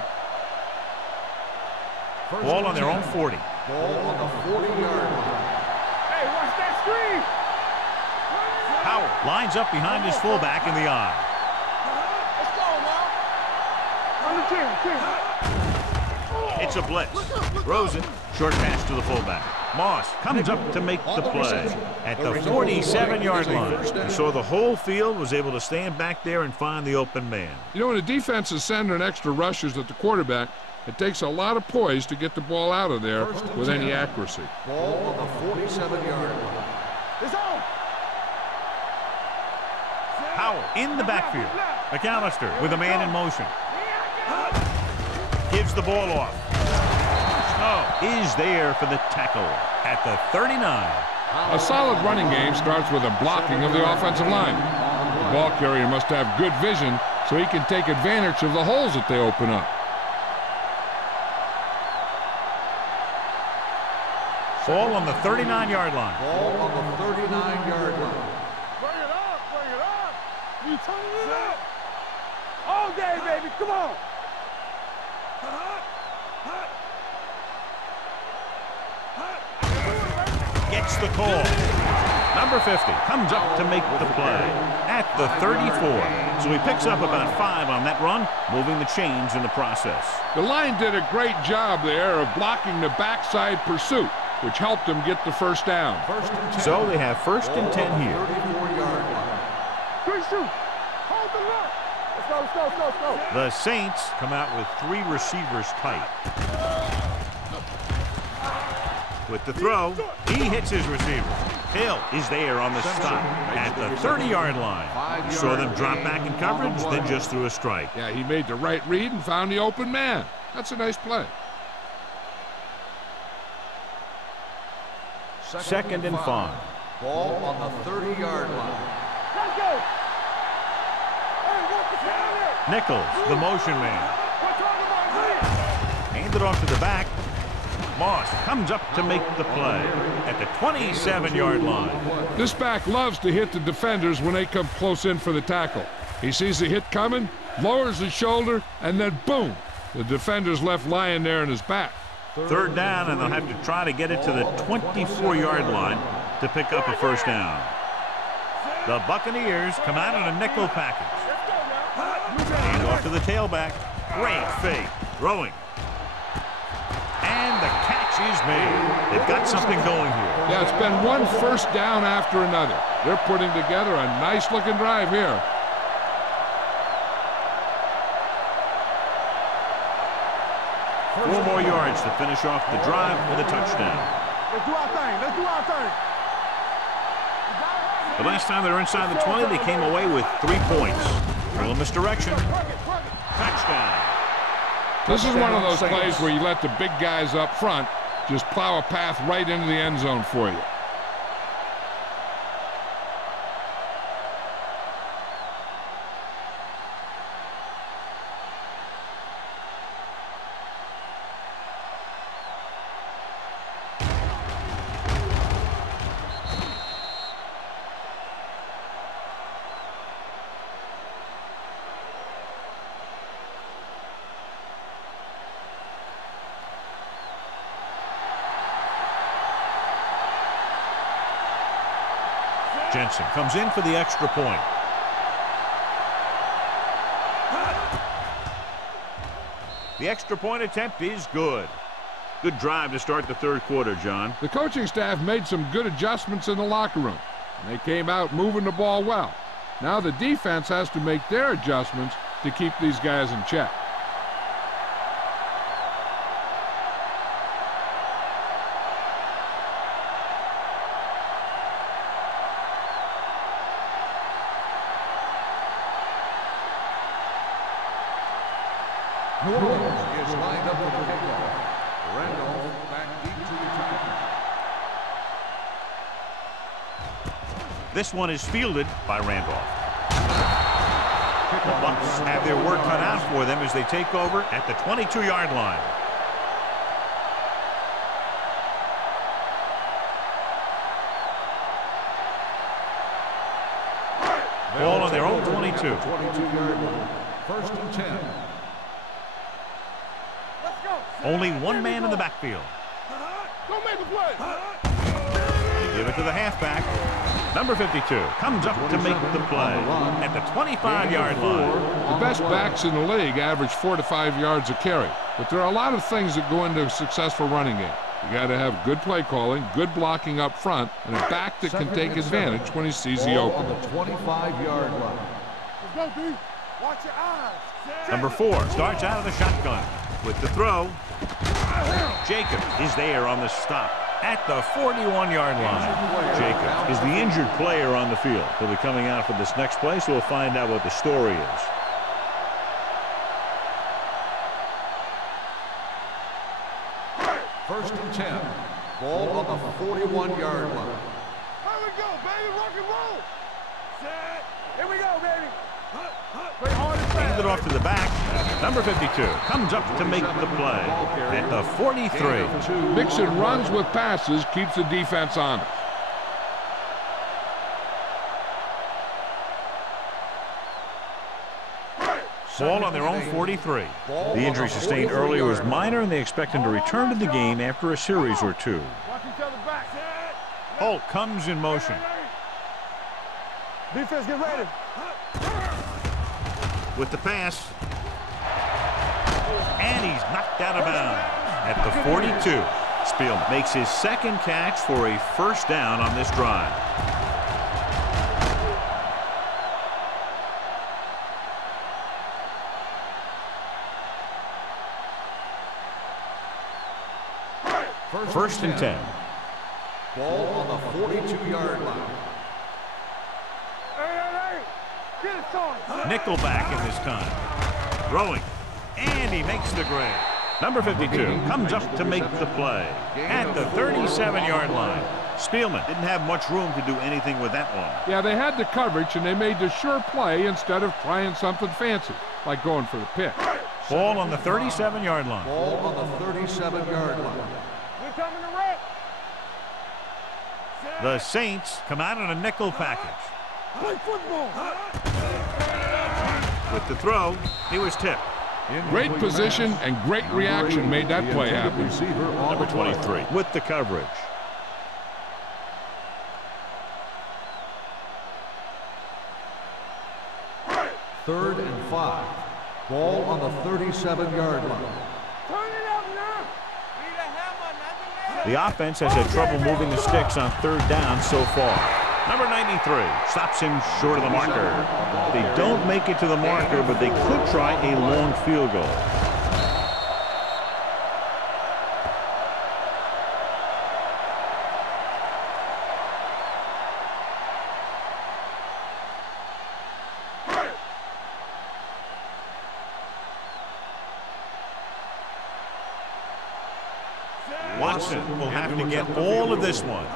Ball on their own 40. Ball on the 40-yard line. Howard lines up behind his fullback in the eye. Let's go, man. Under 10. It's a blitz. Throws it. Short pass to the fullback. Moss comes up to make the play at the 47-yard line. So the whole field was able to stand back there and find the open man. You know, when the defense is sending extra rushers at the quarterback, it takes a lot of poise to get the ball out of there with any accuracy. Ball on the 47-yard line. It's on. Howard in the backfield. McAllister with a man in motion. Gives the ball off. Snow is there for the tackle at the 39. A solid running game starts with a blocking of the offensive line. The ball carrier must have good vision so he can take advantage of the holes that they open up. Ball on the 39-yard line. Ball on the 39-yard line. Bring it up, bring it up. You turning it up. All day, baby, come on. Gets the call. Number 50 comes up to make the play at the 34. So he picks up about 5 on that run, moving the chains in the process. The line did a great job there of blocking the backside pursuit, which helped them get the first down. So they have first and 10 here. 34-yard line. Quick shoot. Hold the look. Let's go, let's go, let's go, let's go. The Saints come out with 3 receivers tight. With the throw, he hits his receiver. Hill is there on the stop at the 30-yard line. He saw them drop back in coverage, then just threw a strike. Yeah, he made the right read and found the open man. That's a nice play. Second and 5. Ball on the 30-yard line. Let's go. Hey, what the hell? Nichols, the motion man. We're talking about here. Handed off to the back. Moss comes up to make the play at the 27-yard line. This back loves to hit the defenders when they come close in for the tackle. He sees the hit coming, lowers his shoulder, and then boom, the defender's left lying there in his back. Third down, and they'll have to try to get it to the 24-yard line to pick up a first down. The Buccaneers come out in a nickel package. Hand off to the tailback. Great fake. Throwing. And the catch is made. They've got something going here. Yeah, it's been one first down after another. They're putting together a nice-looking drive here. Four more yards to finish off the drive with a touchdown. Let's do our thing. Let's do our thing. The last time they were inside the 20, they came away with 3 points. Little misdirection. Touchdown. This is one of those plays where you let the big guys up front just plow a path right into the end zone for you. Jensen comes in for the extra point. The extra point attempt is good. Good drive to start the third quarter, John. The coaching staff made some good adjustments in the locker room. And they came out moving the ball well. Now the defense has to make their adjustments to keep these guys in check. New Orleans is lined up for the kickoff. Randolph back deep to return. This one is fielded by Randolph. The Bucs have their work cut out for them as they take over at the 22-yard line. Ball on their own 22. 22-yard line. First and 10. Only one man in the backfield. Don't make a play. Give it to the halfback. Number 52 comes up to make the play at the 25-yard line. The best backs in the league average 4 to 5 yards a carry, but there are a lot of things that go into a successful running game. You got to have good play calling, good blocking up front, and a back that can take advantage when he sees the opening. On the 25-yard line. Let's go, D. Watch your eyes. Number 4 starts out of the shotgun with the throw. Jacob is there on the stop at the 41-yard line. Jacob is the injured player on the field. He'll be coming out for this next play, so we'll find out what the story is. First and 10. Ball on the 41-yard line. Here we go, baby. Rock and roll. Set. Here we go, baby. Play hard and fast. Hand it off to the back. Number 52 comes up to make the play at the 43. Mixing runs with passes keeps the defense honest. Ball on their own 43. The injury sustained earlier was minor, and they expect him to return to the game after a series or two. Watch each other back. Holt comes in motion. Defense, get ready. With the pass. And he's knocked out of bounds at the 42. Spielman makes his second catch for a first down on this drive. First and 10. Ball on the 42-yard line. Hey. Get it, son. Nickelback in this time. Throwing. And he makes the grade. Number 52 comes up to make the play at the 37-yard line. Spielman didn't have much room to do anything with that one. Yeah, they had the coverage, and they made the sure play instead of trying something fancy, like going for the pick. Ball on the 37-yard line. Ball on the 37-yard line. We're coming to wreck. The Saints come out in a nickel package. Play football. With the throw, he was tipped. Great position and great reaction made that play happen. Number 23 with the coverage. Third and 5. Ball on the 37-yard line. Turn it up now. The offense has had trouble moving the sticks on third down so far. Number 93 stops him short of the marker. They don't make it to the marker, but they could try a long field goal. Watson will have to get all of this one.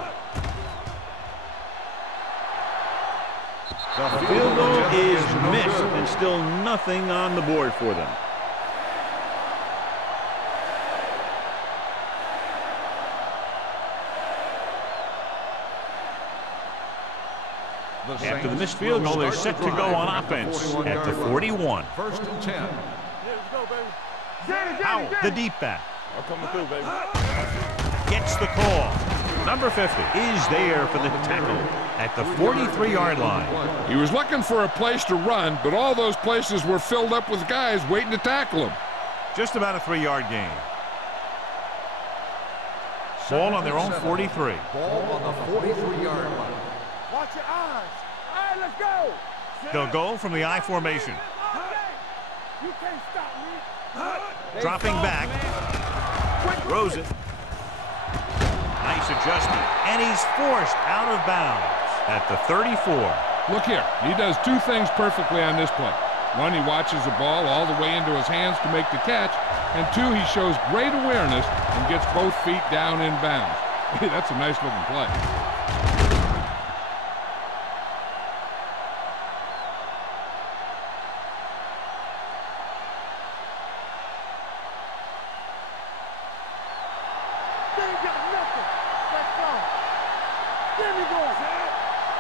The field goal is missed, and still nothing on the board for them. After the missed field goal, they're set to go on offense at the 41. First and 10. Let's go, baby. Howell, the deep back, I'm coming through, baby. gets the call. Number 50 is there for the tackle at the 43-yard line. He was looking for a place to run, but all those places were filled up with guys waiting to tackle him. Just about a 3-yard gain. Ball on their own 43. Ball on the 43-yard line. Watch your eyes. All right, let's go. They'll go from the I formation. You can't stop me. Dropping back. Throws it. Nice adjustment. And he's forced out of bounds at the 34. Look here, he does two things perfectly on this play. One, he watches the ball all the way into his hands to make the catch. And two, he shows great awareness and gets both feet down in bounds. Hey, that's a nice looking play.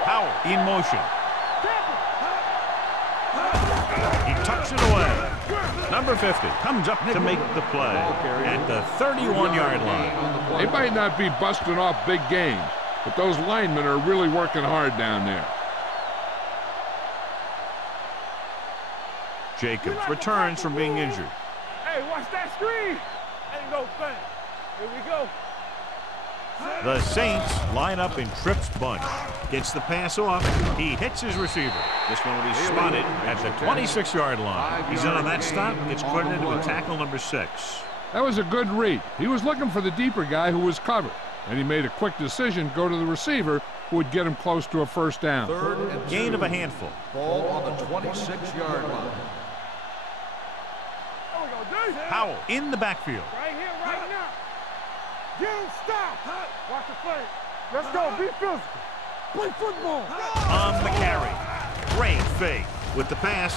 Howell in motion. He tucks it away. Number 50 comes up to make the play at the 31-yard line. They might not be busting off big games, but those linemen are really working hard down there. Jacobs returns from being injured. Hey, watch that screen. Ain't no thing. Here we go. The Saints line up in trips bunch. Gets the pass off. He hits his receiver. This one will be spotted at the 26-yard line. He's in on that stop. Gets credited with tackle number 6. That was a good read. He was looking for the deeper guy who was covered, and he made a quick decision to go to the receiver who would get him close to a first down. Third and 2. Gain of a handful. Ball on the 26-yard line. Powell in the backfield. Right here, right now. Get him, stop. Watch the play. Let's go. Be physical. Play football. On the carry. Great fake. With the pass,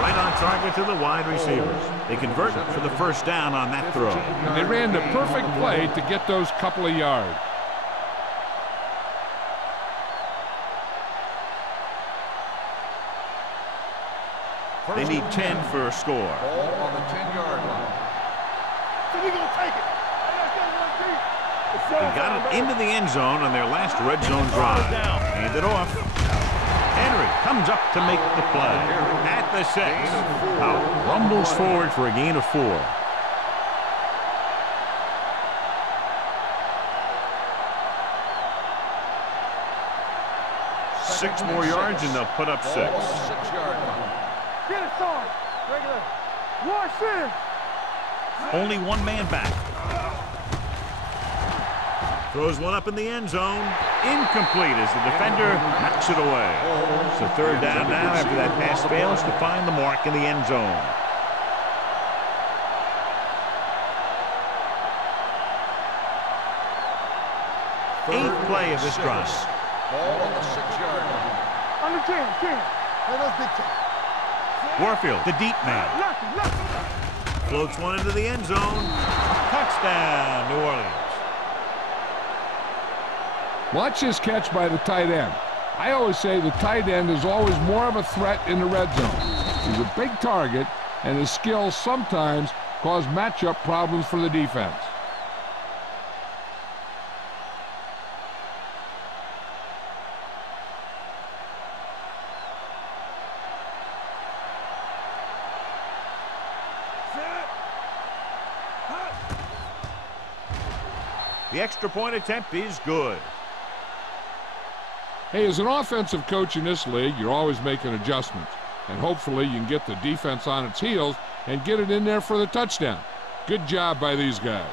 right on target to the wide receivers. They convert for the first down on that throw. And they ran the perfect play to get those couple of yards. They need 10 for a score. Ball on the 10-yard line. So we gonna take it. They got it into the end zone on their last red zone drive. Hand it off. Henry comes up to make the play. At the 6. Powell rumbles forward for a gain of 4. Six more yards and they'll put up 6. Ball on the 6-yard line. Get it, son. Regular. Wash in. Only one man back. Throws one up in the end zone. Incomplete as the defender knocks it away. So third down now after that pass fails to find the mark in the end zone. Eighth play of this drive. Ball on the 6-yard line. On the 10. Hey, that's big time. Warfield, the deep man. Lucky. Floats one into the end zone. Touchdown, New Orleans. Watch this catch by the tight end. I always say the tight end is always more of a threat in the red zone. He's a big target, and his skills sometimes cause matchup problems for the defense. The extra point attempt is good. Hey, as an offensive coach in this league, you're always making adjustments. And hopefully you can get the defense on its heels and get it in there for the touchdown. Good job by these guys.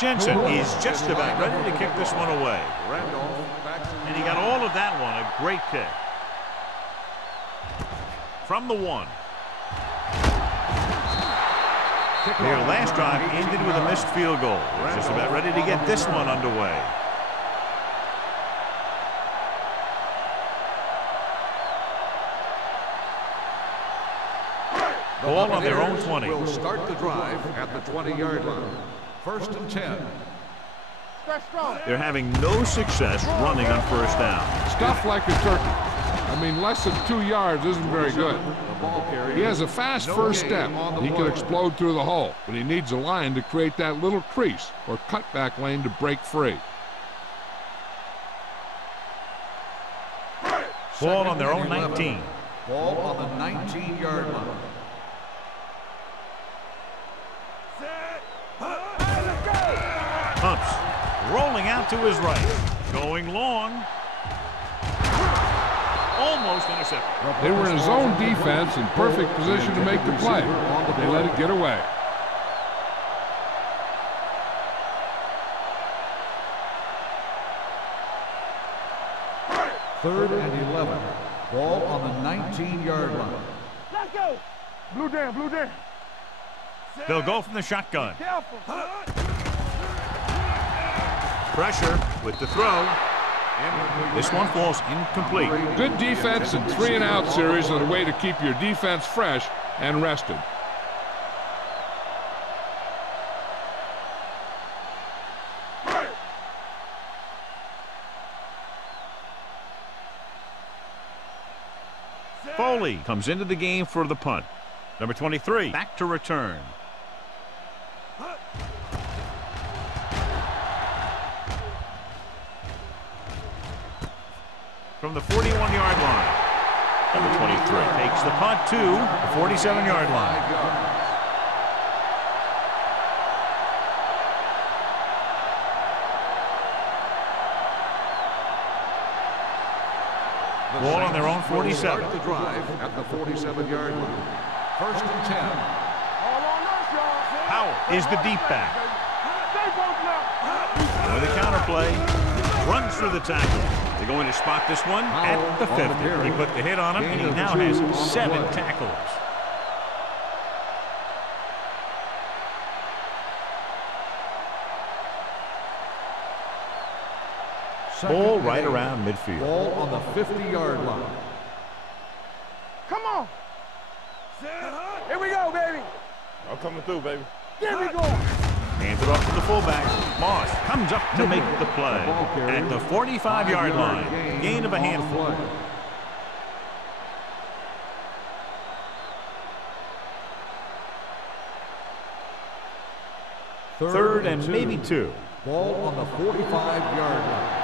Jensen is just about ready to kick this one away. Randolph back to And he got all of that one. A great kick. From the 1. Their last drive ended with a missed field goal. Just about ready to get this one underway. Ball on their own 20. will start the drive at the 20-yard line. First and 10. They're having no success running on first down. Stuff like a turkey. I mean, less than 2 yards isn't very good. He has a fast first step. He can explode through the hole, but he needs a line to create that little crease or cutback lane to break free. Ball on their own 19. Ball on the 19-yard line. Pumps, rolling out to his right, going long, almost intercepted. They were in zone defense in perfect position to make the play. They let it get away. Third and 11. Ball on the 19-yard line. Let's go. Blue down. They'll go from the shotgun. Careful. Pressure with the throw. This one falls incomplete. Good defense and 3-and-out series are the way to keep your defense fresh and rested. Foley comes into the game for the punt. Number 23 back to return. From the 41-yard line. Number 23 takes the punt to the 47-yard line. Ball on their own 47. Start the drive at the 47-yard line. 1st and 10. Powell is the deep back. With the counterplay, runs through the tackle. They're going to spot this one at the 50. He put the hit on him, and he now has 7 tackles. Ball right around midfield. Ball on the 50-yard line. Come on. Here we go, baby. I'm coming through, baby. Here we go. Hands it off to the fullback. Moss comes up to make the play at the 45-yard line. Gain of a handful. Third and maybe 2. Ball on the 45-yard line.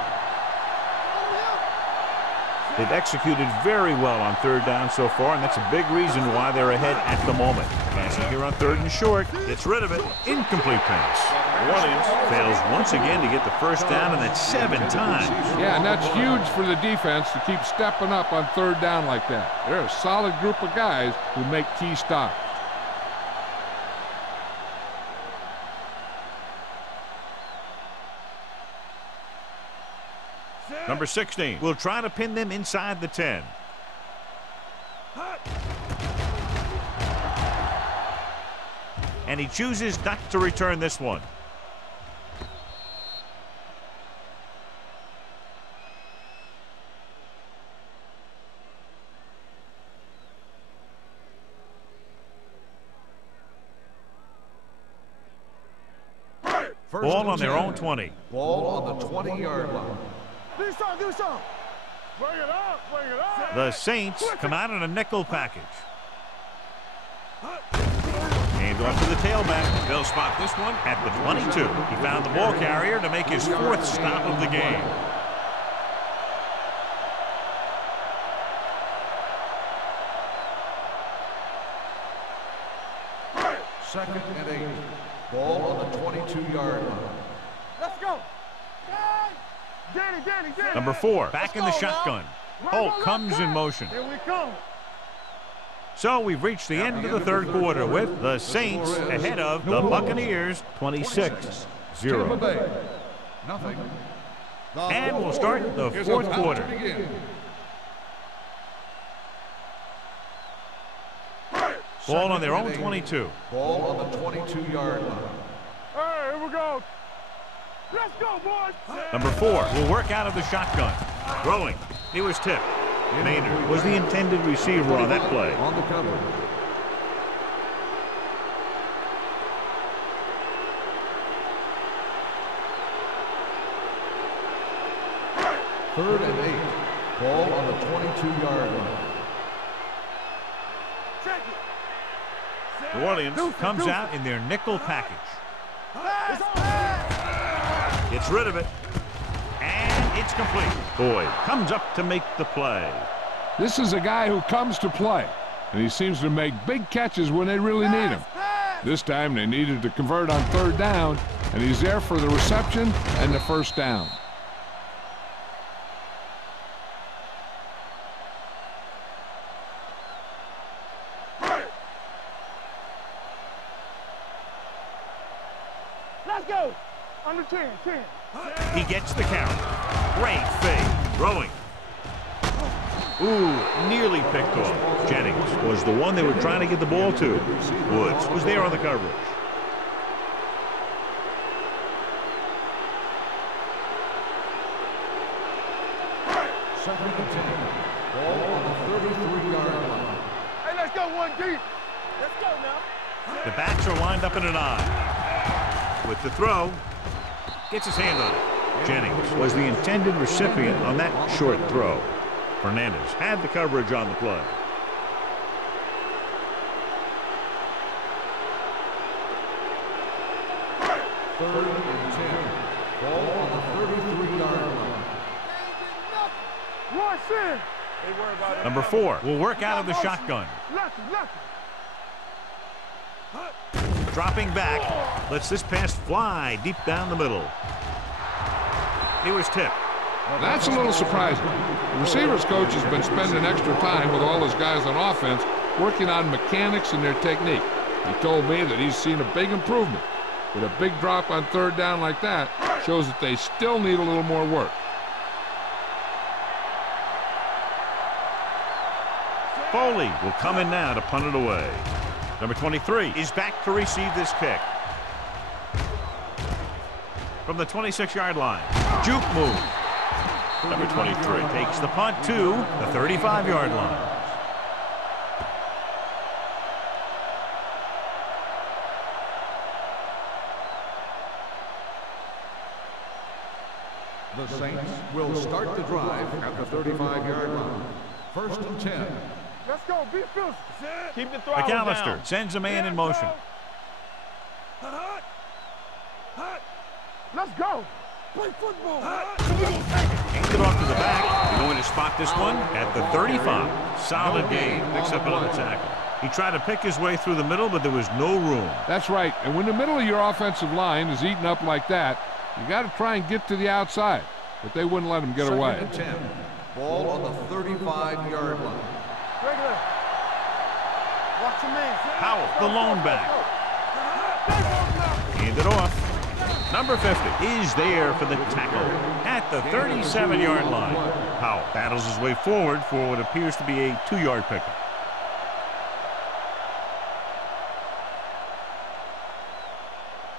They've executed very well on 3rd down so far, and that's a big reason why they're ahead at the moment. Passing here on 3rd and short. Gets rid of it. Incomplete pass. Williams fails once again to get the 1st down, and that's 7 times. Yeah, and that's huge for the defense to keep stepping up on 3rd down like that. They're a solid group of guys who make key stops. Number 16 will try to pin them inside the 10. And he chooses not to return this one. Ball on their own 20. Ball on the 20-yard line. Do something. Bring it up. The Saints come out in a nickel package. Hands off to the tailback. They'll spot this one at the 22. He found the ball carrier to make his 4th stop of the game. Second and 8. Ball on the 22-yard line. Let's go. Danny. Number 4 back in the shotgun. Holt comes in motion. Here we come. So we've reached the end of the 3rd quarter with the Saints ahead of the Buccaneers 26-0. Nothing. And we'll start the 4th quarter. Ball on their own 22. Ball on the 22-yard line. Hey, here we go. Let's go, boys. Number 4 will work out of the shotgun. Throwing. He was tipped. Maynard was the intended receiver on that play. On the cover. Third and 8. Ball on the 22-yard line. New Orleans comes out in their nickel package. Gets rid of it. And it's complete. Boyd comes up to make the play. This is a guy who comes to play, and he seems to make big catches when they really need him. This time they needed to convert on 3rd down, and he's there for the reception and the 1st down. Let's go. Under 10. He gets the count. Great fake. Throwing. Ooh, nearly picked off. Jennings was the one they were trying to get the ball to. Woods was there on the coverage. Second and 10. Ball on the 33-yard line. Hey, let's go 1 deep. Let's go now. The backs are lined up in an I. With the throw, gets his hand on it. Jennings was the intended recipient on that short throw. Fernandez had the coverage on the play. 3rd and 10. Ball on the 33-yard line. Rush in. Number 4 will work out of the shotgun. Dropping back, lets this pass fly deep down the middle. He was tipped. That's a little surprising. The receivers coach has been spending extra time with all his guys on offense working on mechanics and their technique. He told me that he's seen a big improvement. But a big drop on 3rd down like that shows that they still need a little more work. Foley will come in now to punt it away. Number 23 is back to receive this kick. From the 26-yard line, juke move. Number 23 takes the punt to the 35-yard line. The Saints will start the drive at the 35-yard line. 1st and 10. Let's go. Be physical. Keep the throw McAllister down. sends a man in motion. Let's go. Play football. Hands it off to the back. They're going to spot this one at the 35. Solid gain. Picks up another tackle. He tried to pick his way through the middle, but there was no room. That's right. And when the middle of your offensive line is eaten up like that, you got to try and get to the outside. But they wouldn't let him get away. 2nd and 10. Ball on the 35-yard line. Regular. Watch your man. Powell, the lone back. Hand it off. Number 50 is there for the tackle at the 37-yard line. Powell battles his way forward for what appears to be a 2-yard pickup.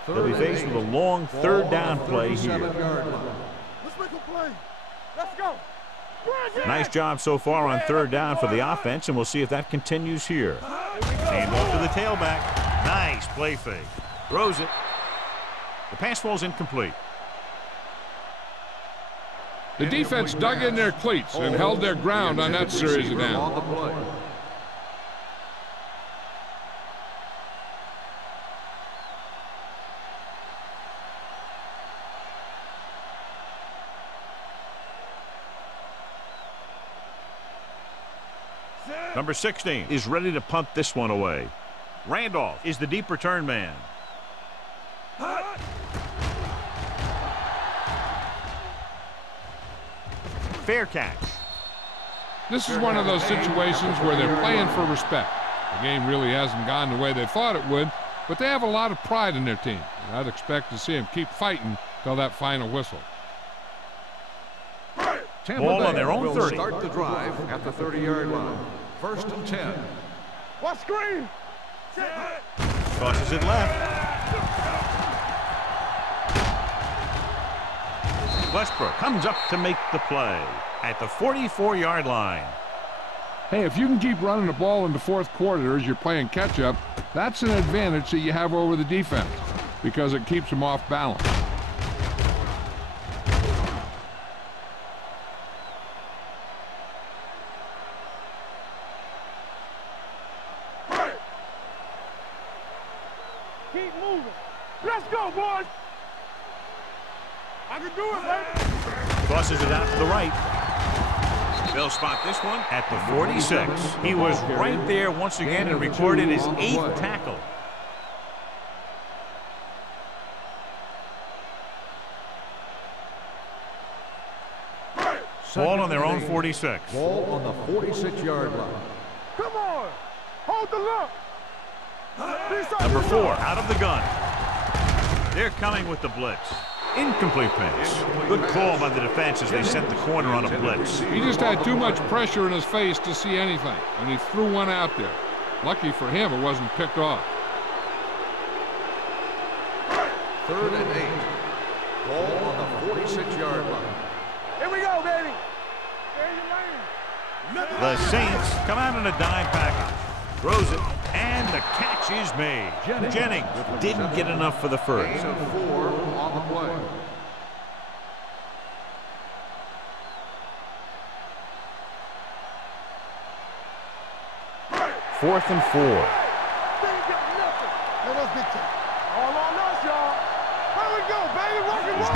They'll be faced with a long 3rd down play here. Let's make a play. Let's go. Nice job so far on 3rd down for the offense, and we'll see if that continues here. Hand off to the tailback. Nice play fake. Throws it. The pass falls incomplete. The defense dug in their cleats and held their ground on that series of downs. Number 16 is ready to punt this one away. Randolph is the deep return man. Fair catch. This is one of those situations where they're playing for respect. The game really hasn't gone the way they thought it would, but they have a lot of pride in their team. And I'd expect to see them keep fighting till that final whistle. Ball on their own 30. Start the drive at the 30-yard line. 1st and 10. Watch screen. Tosses it left. Westbrook comes up to make the play at the 44-yard line. Hey, if you can keep running the ball in the 4th quarter as you're playing catch-up, that's an advantage that you have over the defense because it keeps them off balance. Keep moving. Let's go, boys. I can do it, baby. Tosses it out to the right. They'll spot this one at the 46. He was right there once again and recorded his 8th tackle. Ball on their own 46. Ball on the 46-yard line. Come on. Hold the look. Number 4 out of the gun. They're coming with the blitz. Incomplete pass. Good call by the defense as they sent the corner on a blitz. He just had too much pressure in his face to see anything, and he threw one out there. Lucky for him, it wasn't picked off. 3rd and 8. Ball on the 46-yard line. Here we go, baby. The Saints come out in a dime package. Throws it, and the catch is made. Jennings didn't get enough for the first. Gain of 4 on the play. Fourth and 4. All on us, y'all. Here we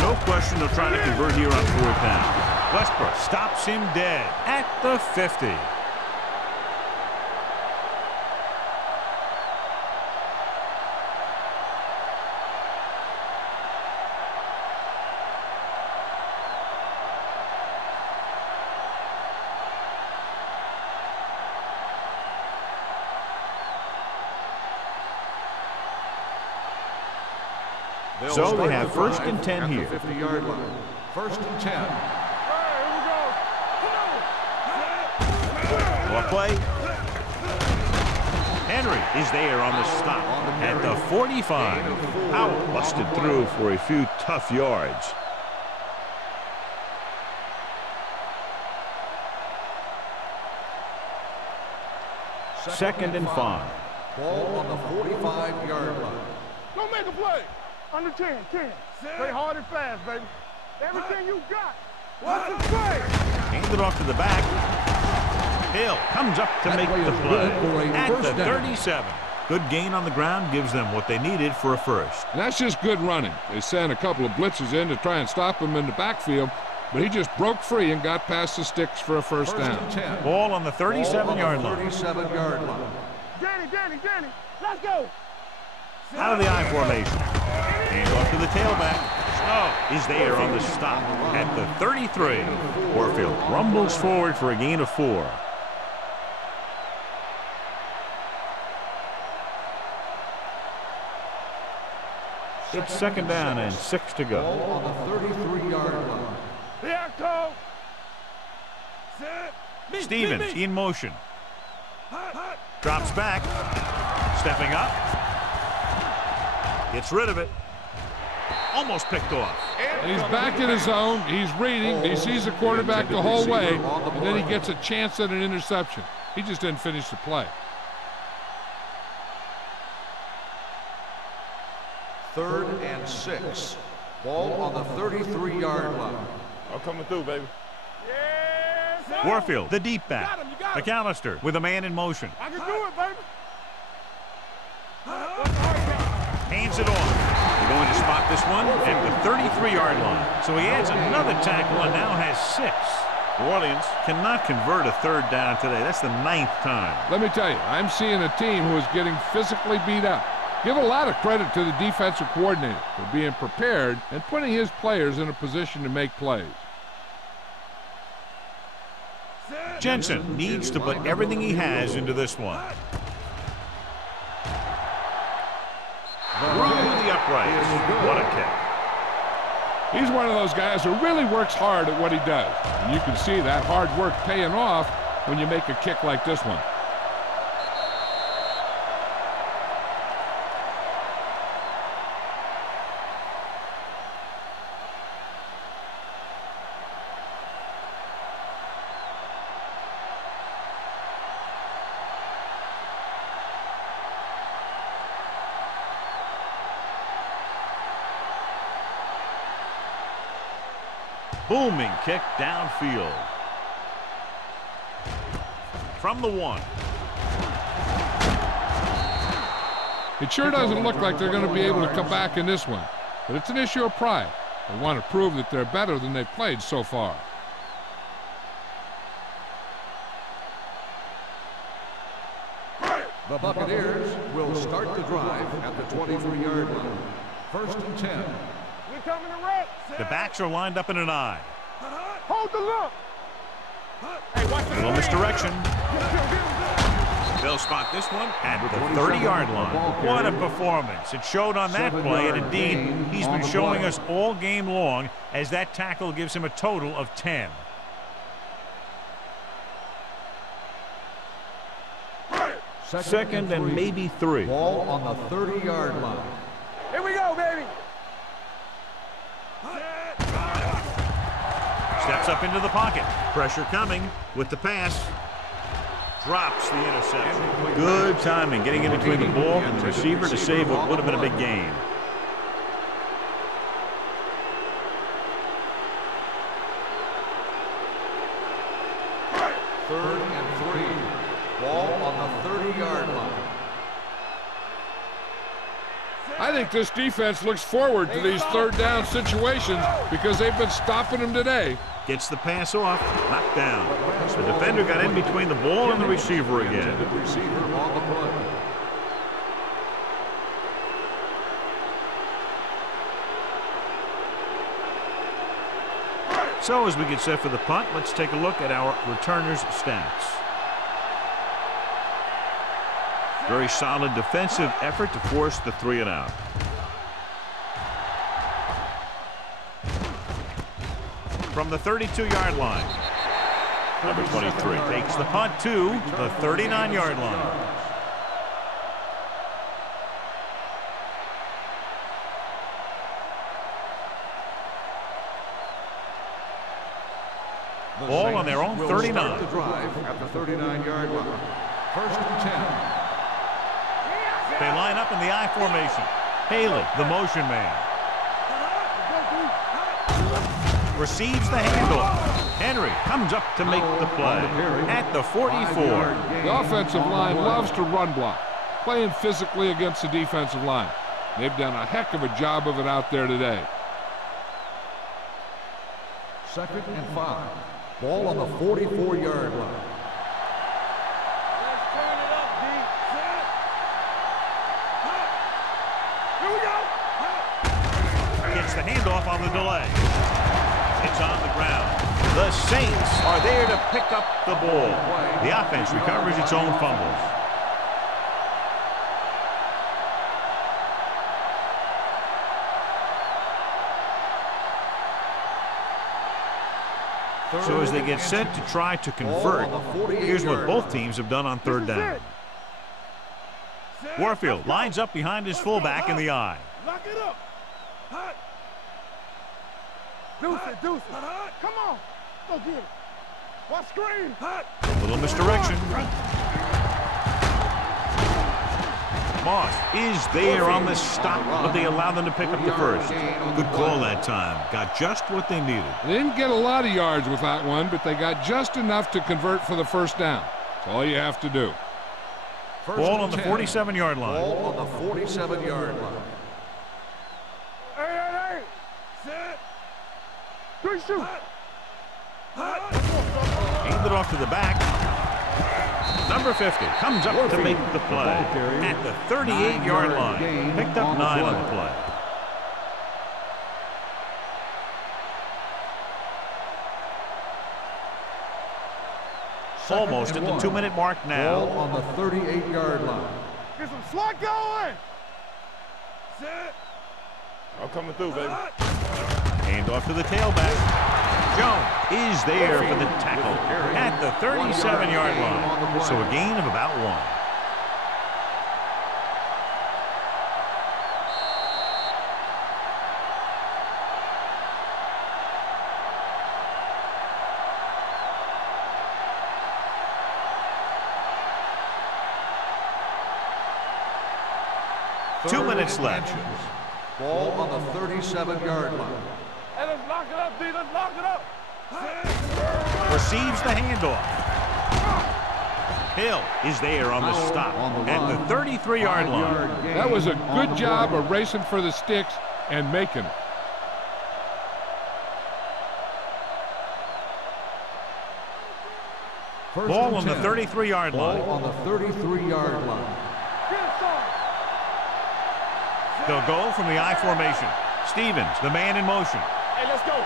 No question they'll try to convert here on 4th down. Westbrook stops him dead at the 50. So they have 1st and 10 here. 50-yard line. 1st and 10. What play? Henry is there on the stop at the 45. Howell busted through for a few tough yards. Second and 5. Ball on the 45-yard line. Don't make a play. Under 10. Play hard and fast, baby. Everything you got. What's the play? Handed off to the back. Hill comes up to make the play at the 37. Good gain on the ground gives them what they needed for a first. And that's just good running. They sent a couple of blitzes in to try and stop him in the backfield, but he just broke free and got past the sticks for a first down. Ball on the 37-yard line. 37-yard line. Danny, let's go. Out of the I formation. Hand off to the tailback. Snow is there on the stop at the 33. Warfield rumbles forward for a gain of 4. It's 2nd down and 6 to go. Ball on the 33-yard line. Here, Cole. Stevens in motion. Drops back. Stepping up. Gets rid of it. Almost picked off. And he's back in his zone. He's reading. He sees the quarterback the whole way, and then he gets a chance at an interception. He just didn't finish the play. 3rd and 6. Ball on the 33-yard line. I'm coming through, baby. Yes, Warfield, the deep back. McAllister with a man in motion. I can do it, baby. Hands it off. They're going to spot this one at the 33-yard line. So he adds another tackle and now has 6. New Orleans cannot convert a 3rd down today. That's the 9th time. Let me tell you, I'm seeing a team who is getting physically beat up. Give a lot of credit to the defensive coordinator for being prepared and putting his players in a position to make plays. Jensen needs to put everything he has into this one. Through the uprights. What a kick. He's one of those guys who really works hard at what he does. And you can see that hard work paying off when you make a kick like this one. Booming kick downfield. From the 1. It sure doesn't look like they're going to be able to come back in this one, but it's an issue of pride. They want to prove that they're better than they've played so far. The Buccaneers will start the drive at the 23-yard line. 1st and 10. We're coming to wreck. The backs are lined up in an I. Hold the look. Hey, watch the Little misdirection. They'll spot this one at the 30-yard line. What a performance. It showed on that play, and indeed, he's been showing us all game long as that tackle gives him a total of 10. Second and maybe 3. Ball on the 30-yard line. Here we go, baby. Steps up into the pocket. Pressure coming with the pass. Drops the interception. Good timing getting in between the ball and the receiver to save what would have been a big gain. Third and 3. Ball on the 30-yard line. I think this defense looks forward to these third down situations because they've been stopping them today. Gets the pass off, knocked down. The defender got in between the ball and the receiver again. Receiver on the play. So as we get set for the punt, let's take a look at our returners' stats. Very solid defensive effort to force the 3-and-out. From the 32-yard line, number 23 takes the punt to the 39-yard line. Ball on their own 39. The drive at the 39-yard line. First and 10. They line up in the I formation. Haley, the motion man. Receives the handoff. Henry comes up to make the play at the 44. The offensive line loves to run block, playing physically against the defensive line. They've done a heck of a job of it out there today. Second and 5. Ball on the 44-yard line. Let's turn it up, D. Set. Here we go. Gets the handoff on the delay. It's on the ground. The Saints are there to pick up the ball. The offense recovers its own fumbles. So as they get set to try to convert, here's what both teams have done on third down. Warfield lines up behind his fullback in the I. Lock it up. Hot. Deuce it, deuce it. Come on. Go get it. Watch screen. Hot. A little misdirection. Moss is there on the stop, but they allow them to pick up the first. Good call that time. Got just what they needed. They didn't get a lot of yards with that one, but they got just enough to convert for the first down. That's all you have to do. Ball on the 47-yard line. Ball on the 47-yard line. Hey. Set. 3 shoot. Hot. Handed off to the back. Number 50 comes up to make the play at the 38-yard line. Picked up 9 on the play. Almost at the 2-minute mark now. Ball on the 38-yard line. Get some slot going. Set. I'm coming through, baby. Hand off to the tailback. Jones is there for the tackle at the 37-yard line. So a gain of about 1. Two minutes left. Ball on the 37-yard line. Hey, let's lock it up, D. Let's lock it up. Receives the handoff. Hill is there on the stop at the 33-yard line. That was a good job of racing for the sticks and making it. Ball on the 33-yard line. Ball on the 33-yard line. They'll go from the I formation. Stevens, the man in motion. Hey, let's go.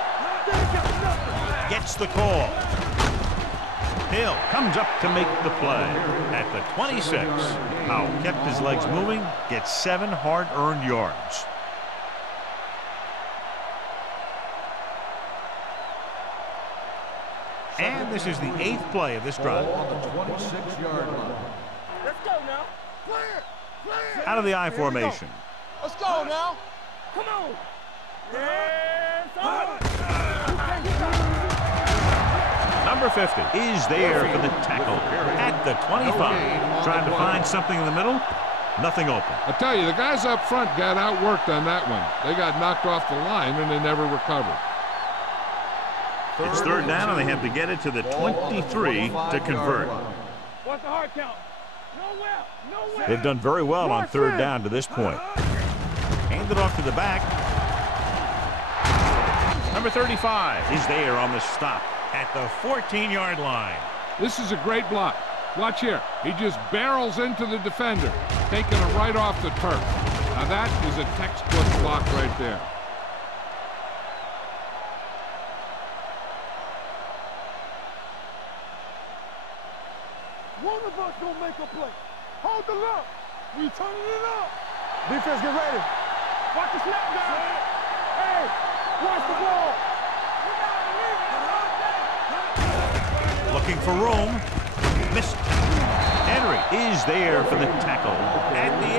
Gets the call. Hill comes up to make the play at the 26. Powell kept his legs moving, gets 7 hard-earned yards. And this is the 8th play of this drive. Ball on the 26-yard line. Let's go now. Clear. Out of the I formation. Let's go now. Come on. Yes, Number 50 is there for the tackle at the 25. Trying to find something in the middle. Nothing open. I tell you, the guys up front got outworked on that one. They got knocked off the line and they never recovered. It's third down and they have to get it to the 23 to convert. What's the hard count? Nowhere. They've done very well on third down to this point. Handed off to the back. Number 35 is there on the stop at the 14-yard line. This is a great block. Watch here. He just barrels into the defender, taking him right off the turf. Now that is a textbook block right there. One of us gonna make a play. Hold the look. We turning it up. Defense, get ready. Watch the snap, guys. Hey, watch the ball. Looking for room. Missed. Henry is there for the tackle at the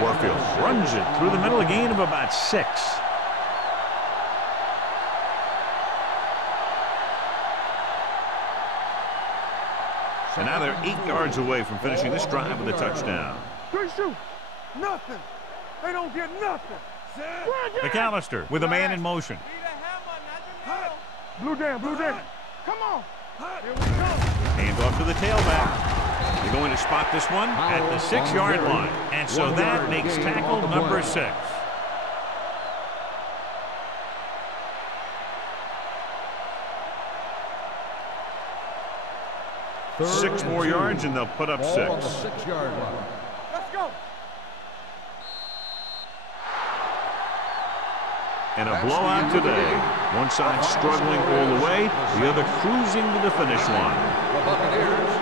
8. Warfield runs it through the middle, a gain of about 6. And now they're 8 yards away from finishing this drive with a touchdown. Good shoot. Nothing. They don't get nothing. McAllister with a man in motion. Blue down, blue down. Come on. Here we go. Hand off to the tailback. They're going to spot this one at the 6-yard line. And so that makes tackle number 6. Six more yards and they'll put up 6. 6-yard line. Let's go. And a blowout today. One side struggling all the way, the other cruising to the finish line. The Buccaneers.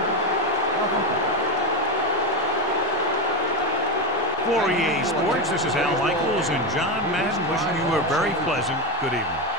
For EA Sports, this is Al Michaels and John Madden wishing you a very pleasant good evening.